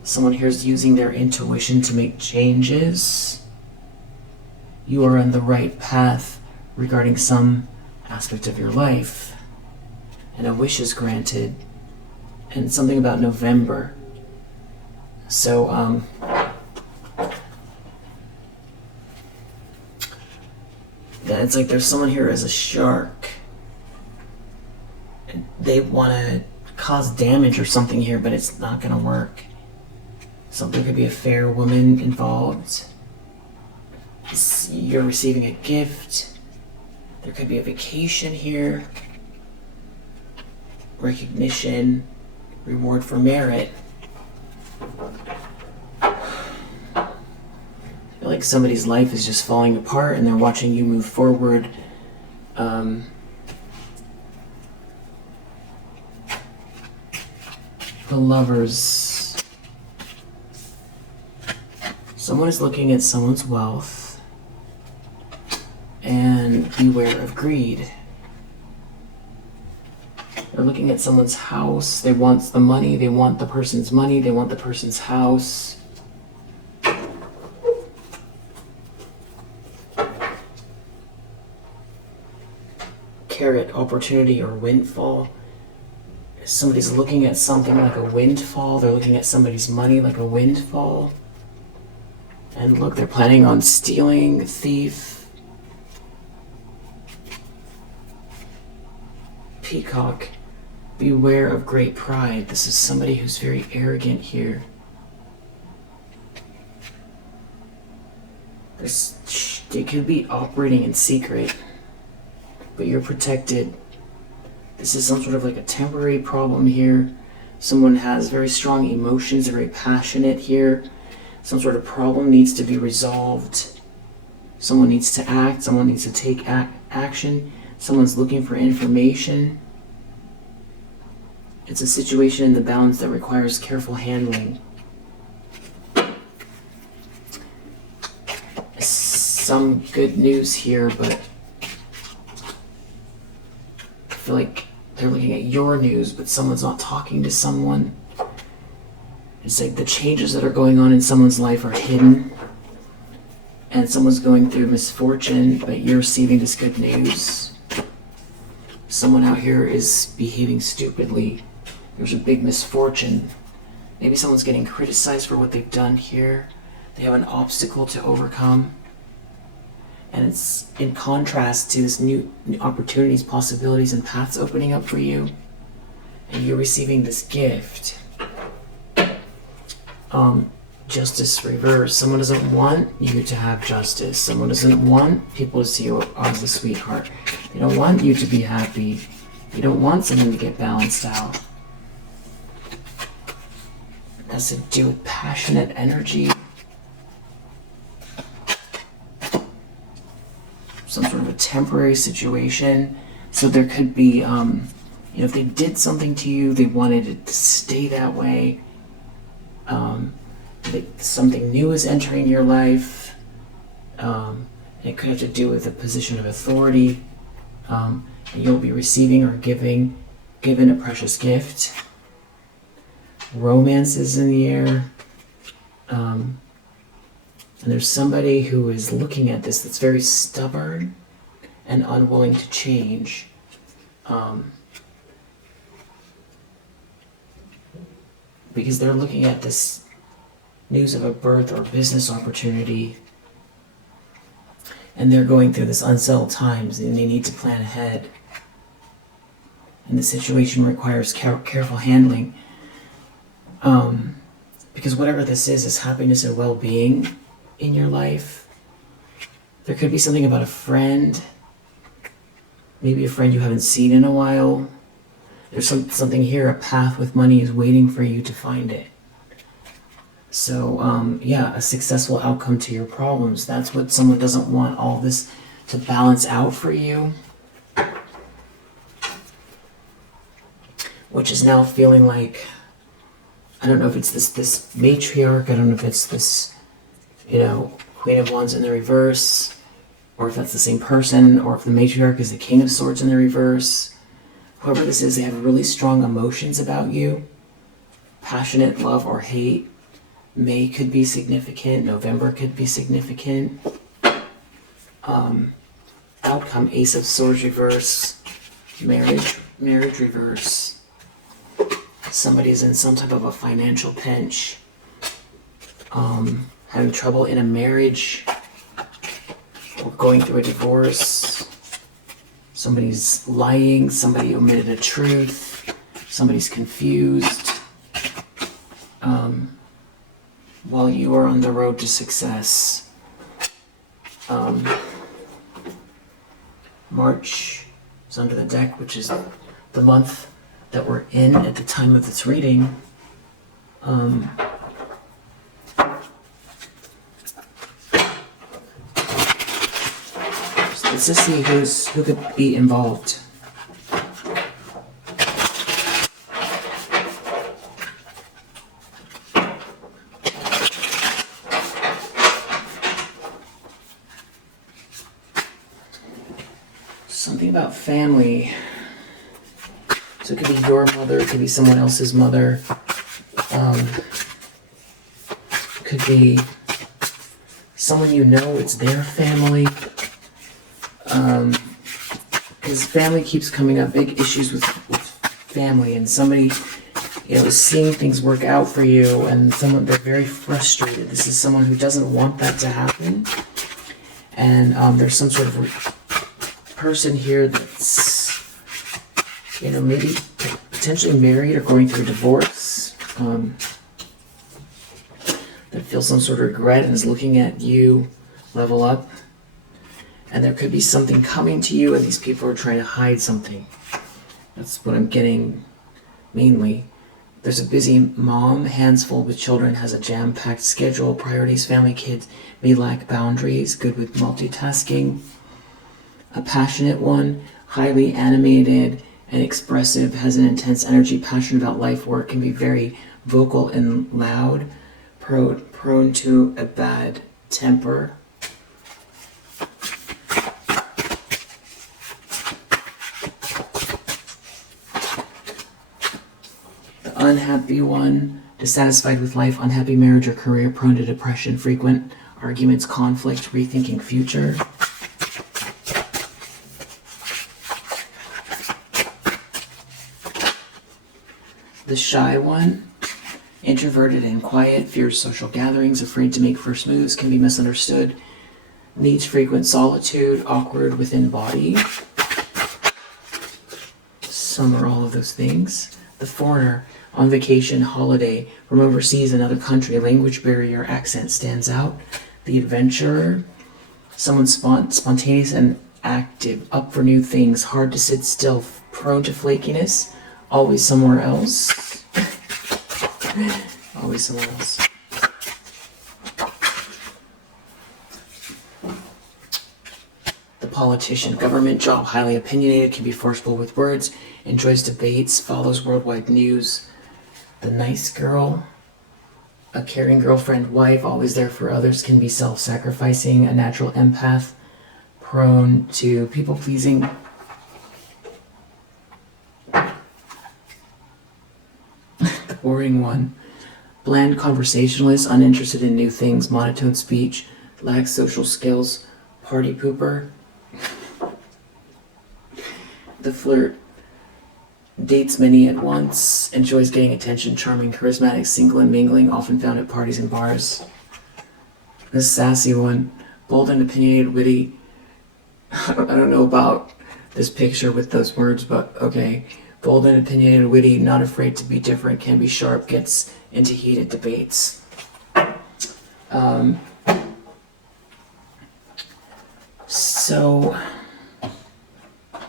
Someone here is using their intuition to make changes. You are on the right path regarding some aspect of your life. And a wish is granted. And something about November. So, yeah, it's like there's someone here as a shark. They want to cause damage or something here, but it's not going to work. Something could be a fair woman involved. You're receiving a gift. There could be a vacation here. Recognition. Reward for merit. I feel like somebody's life is just falling apart and they're watching you move forward. The Lovers. Someone is looking at someone's wealth and beware of greed. They're looking at someone's house. They want the money. They want the person's money. They want the person's house. Carrot, opportunity or windfall. Somebody's looking at something like a windfall. They're looking at somebody's money like a windfall. And look, they're planning on stealing, thief. Peacock. Beware of great pride. This is somebody who's very arrogant here. They could be operating in secret, but you're protected. This is some sort of like a temporary problem here. Someone has very strong emotions, they're very passionate here. Some sort of problem needs to be resolved. Someone needs to act, someone needs to take action. Someone's looking for information. It's a situation in the balance that requires careful handling. Some good news here, but I feel like they're looking at your news, but someone's not talking to someone. It's like the changes that are going on in someone's life are hidden, and someone's going through misfortune, but you're receiving this good news. Someone out here is behaving stupidly. There's a big misfortune. Maybe someone's getting criticized for what they've done here. They have an obstacle to overcome. And it's in contrast to this new opportunities, possibilities, and paths opening up for you. And you're receiving this gift. Justice reverse. Someone doesn't want you to have justice. Someone doesn't want people to see you as a sweetheart. They don't want you to be happy. They don't want someone to get balanced out. It has to do with passionate energy. Some sort of a temporary situation. So there could be, if they did something to you, they wanted it to stay that way. Something new is entering your life. It could have to do with a position of authority. And you'll be receiving or given a precious gift. Romance is in the air. And there's somebody who is looking at this that's very stubborn and unwilling to change. Because they're looking at this news of a birth or business opportunity, and they're going through this unsettled times, and they need to plan ahead. And the situation requires careful handling. Because whatever this is happiness and well-being in your life. There could be something about a friend, maybe a friend you haven't seen in a while. There's something here, a path with money is waiting for you to find it. So, a successful outcome to your problems. That's what someone doesn't want all this to balance out for you. Which is now feeling like, I don't know if it's this matriarch, I don't know if it's this, Queen of Wands in the reverse, or if that's the same person, or if the matriarch is the King of Swords in the reverse. Whoever this is, they have really strong emotions about you. Passionate love or hate. May could be significant. November could be significant. Outcome, Ace of Swords reverse. Marriage reverse. Somebody's in some type of a financial pinch. Having trouble in a marriage. Or going through a divorce. Somebody's lying. Somebody omitted a truth. Somebody's confused. While you are on the road to success. March is under the deck, which is the month that we're in at the time of this reading. So let's just see who could be involved. Something about family. So it could be your mother, it could be someone else's mother. Could be someone you know, it's their family. Because family keeps coming up, big issues with family, and somebody, is seeing things work out for you, and they're very frustrated. This is someone who doesn't want that to happen. And there's some sort of person here that's maybe potentially married or going through a divorce, that feels some sort of regret and is looking at you level up. And there could be something coming to you and these people are trying to hide something. That's what I'm getting mainly. There's a busy mom, hands full with children, has a jam-packed schedule, priorities, family, kids, may lack boundaries, good with multitasking. A passionate one, highly animated and expressive, has an intense energy, passionate about life, work, can be very vocal and loud, prone to a bad temper. Unhappy one, dissatisfied with life, unhappy marriage or career, prone to depression, frequent arguments, conflict, rethinking future. The shy one, introverted and quiet, fears social gatherings, afraid to make first moves, can be misunderstood, needs frequent solitude, awkward within body. Some or all of those things. The foreigner, on vacation, holiday, from overseas, another country, language barrier, accent stands out. The adventurer, someone spontaneous and active, up for new things, hard to sit still, prone to flakiness, always somewhere else. Always somewhere else. The politician, government job, highly opinionated, can be forceful with words, enjoys debates, follows worldwide news. The nice girl, a caring girlfriend, wife, always there for others, can be self-sacrificing, a natural empath, prone to people-pleasing. The boring one, bland conversationalist, uninterested in new things, monotone speech, lacks social skills, party pooper. The flirt, dates many at once, enjoys getting attention, charming, charismatic, single and mingling, often found at parties and bars. The sassy one, bold and opinionated, witty. I don't know about this picture with those words, but okay. Bold and opinionated, witty, not afraid to be different, can be sharp, gets into heated debates. So I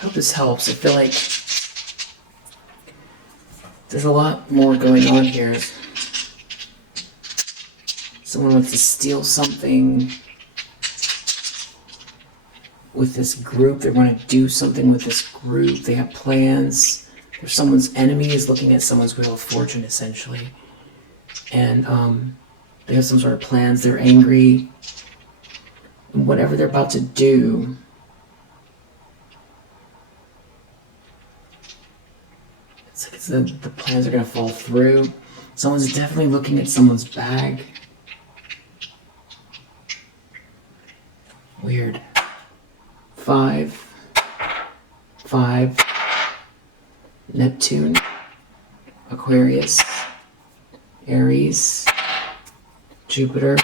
hope this helps. I feel like there's a lot more going on here. Someone wants to steal something with this group. They want to do something with this group. They have plans. Or someone's enemy is looking at someone's wheel of fortune, essentially. And they have some sort of plans. They're angry. And whatever they're about to do, it's like the plans are going to fall through. Someone's definitely looking at someone's bag. Weird. 5. Neptune, Aquarius, Aries, Jupiter.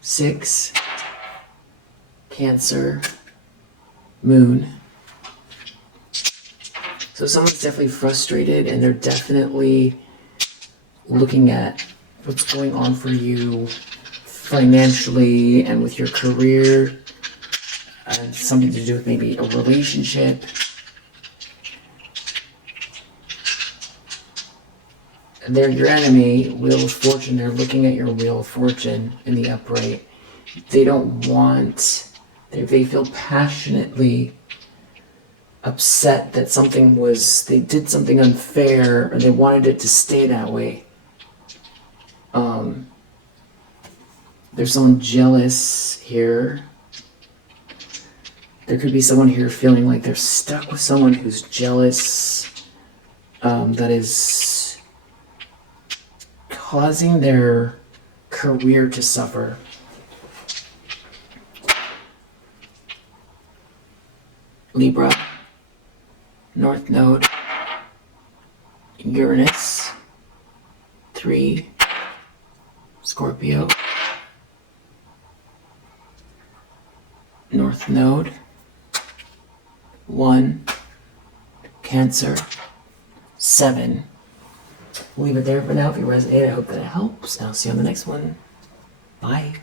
6, Cancer, Moon. So someone's definitely frustrated and they're definitely looking at what's going on for you financially and with your career, and something to do with maybe a relationship. They're your enemy, Wheel of Fortune. They're looking at your Wheel of Fortune in the upright. They don't want, they feel passionately upset that they did something unfair, or they wanted it to stay that way. There's someone jealous here. There could be someone here feeling like they're stuck with someone who's jealous, that is causing their career to suffer. Libra, North Node, Uranus, 3, Scorpio, North Node, 1, Cancer, 7. We'll leave it there for now. If you resonate, I hope that it helps. And I'll see you on the next one. Bye.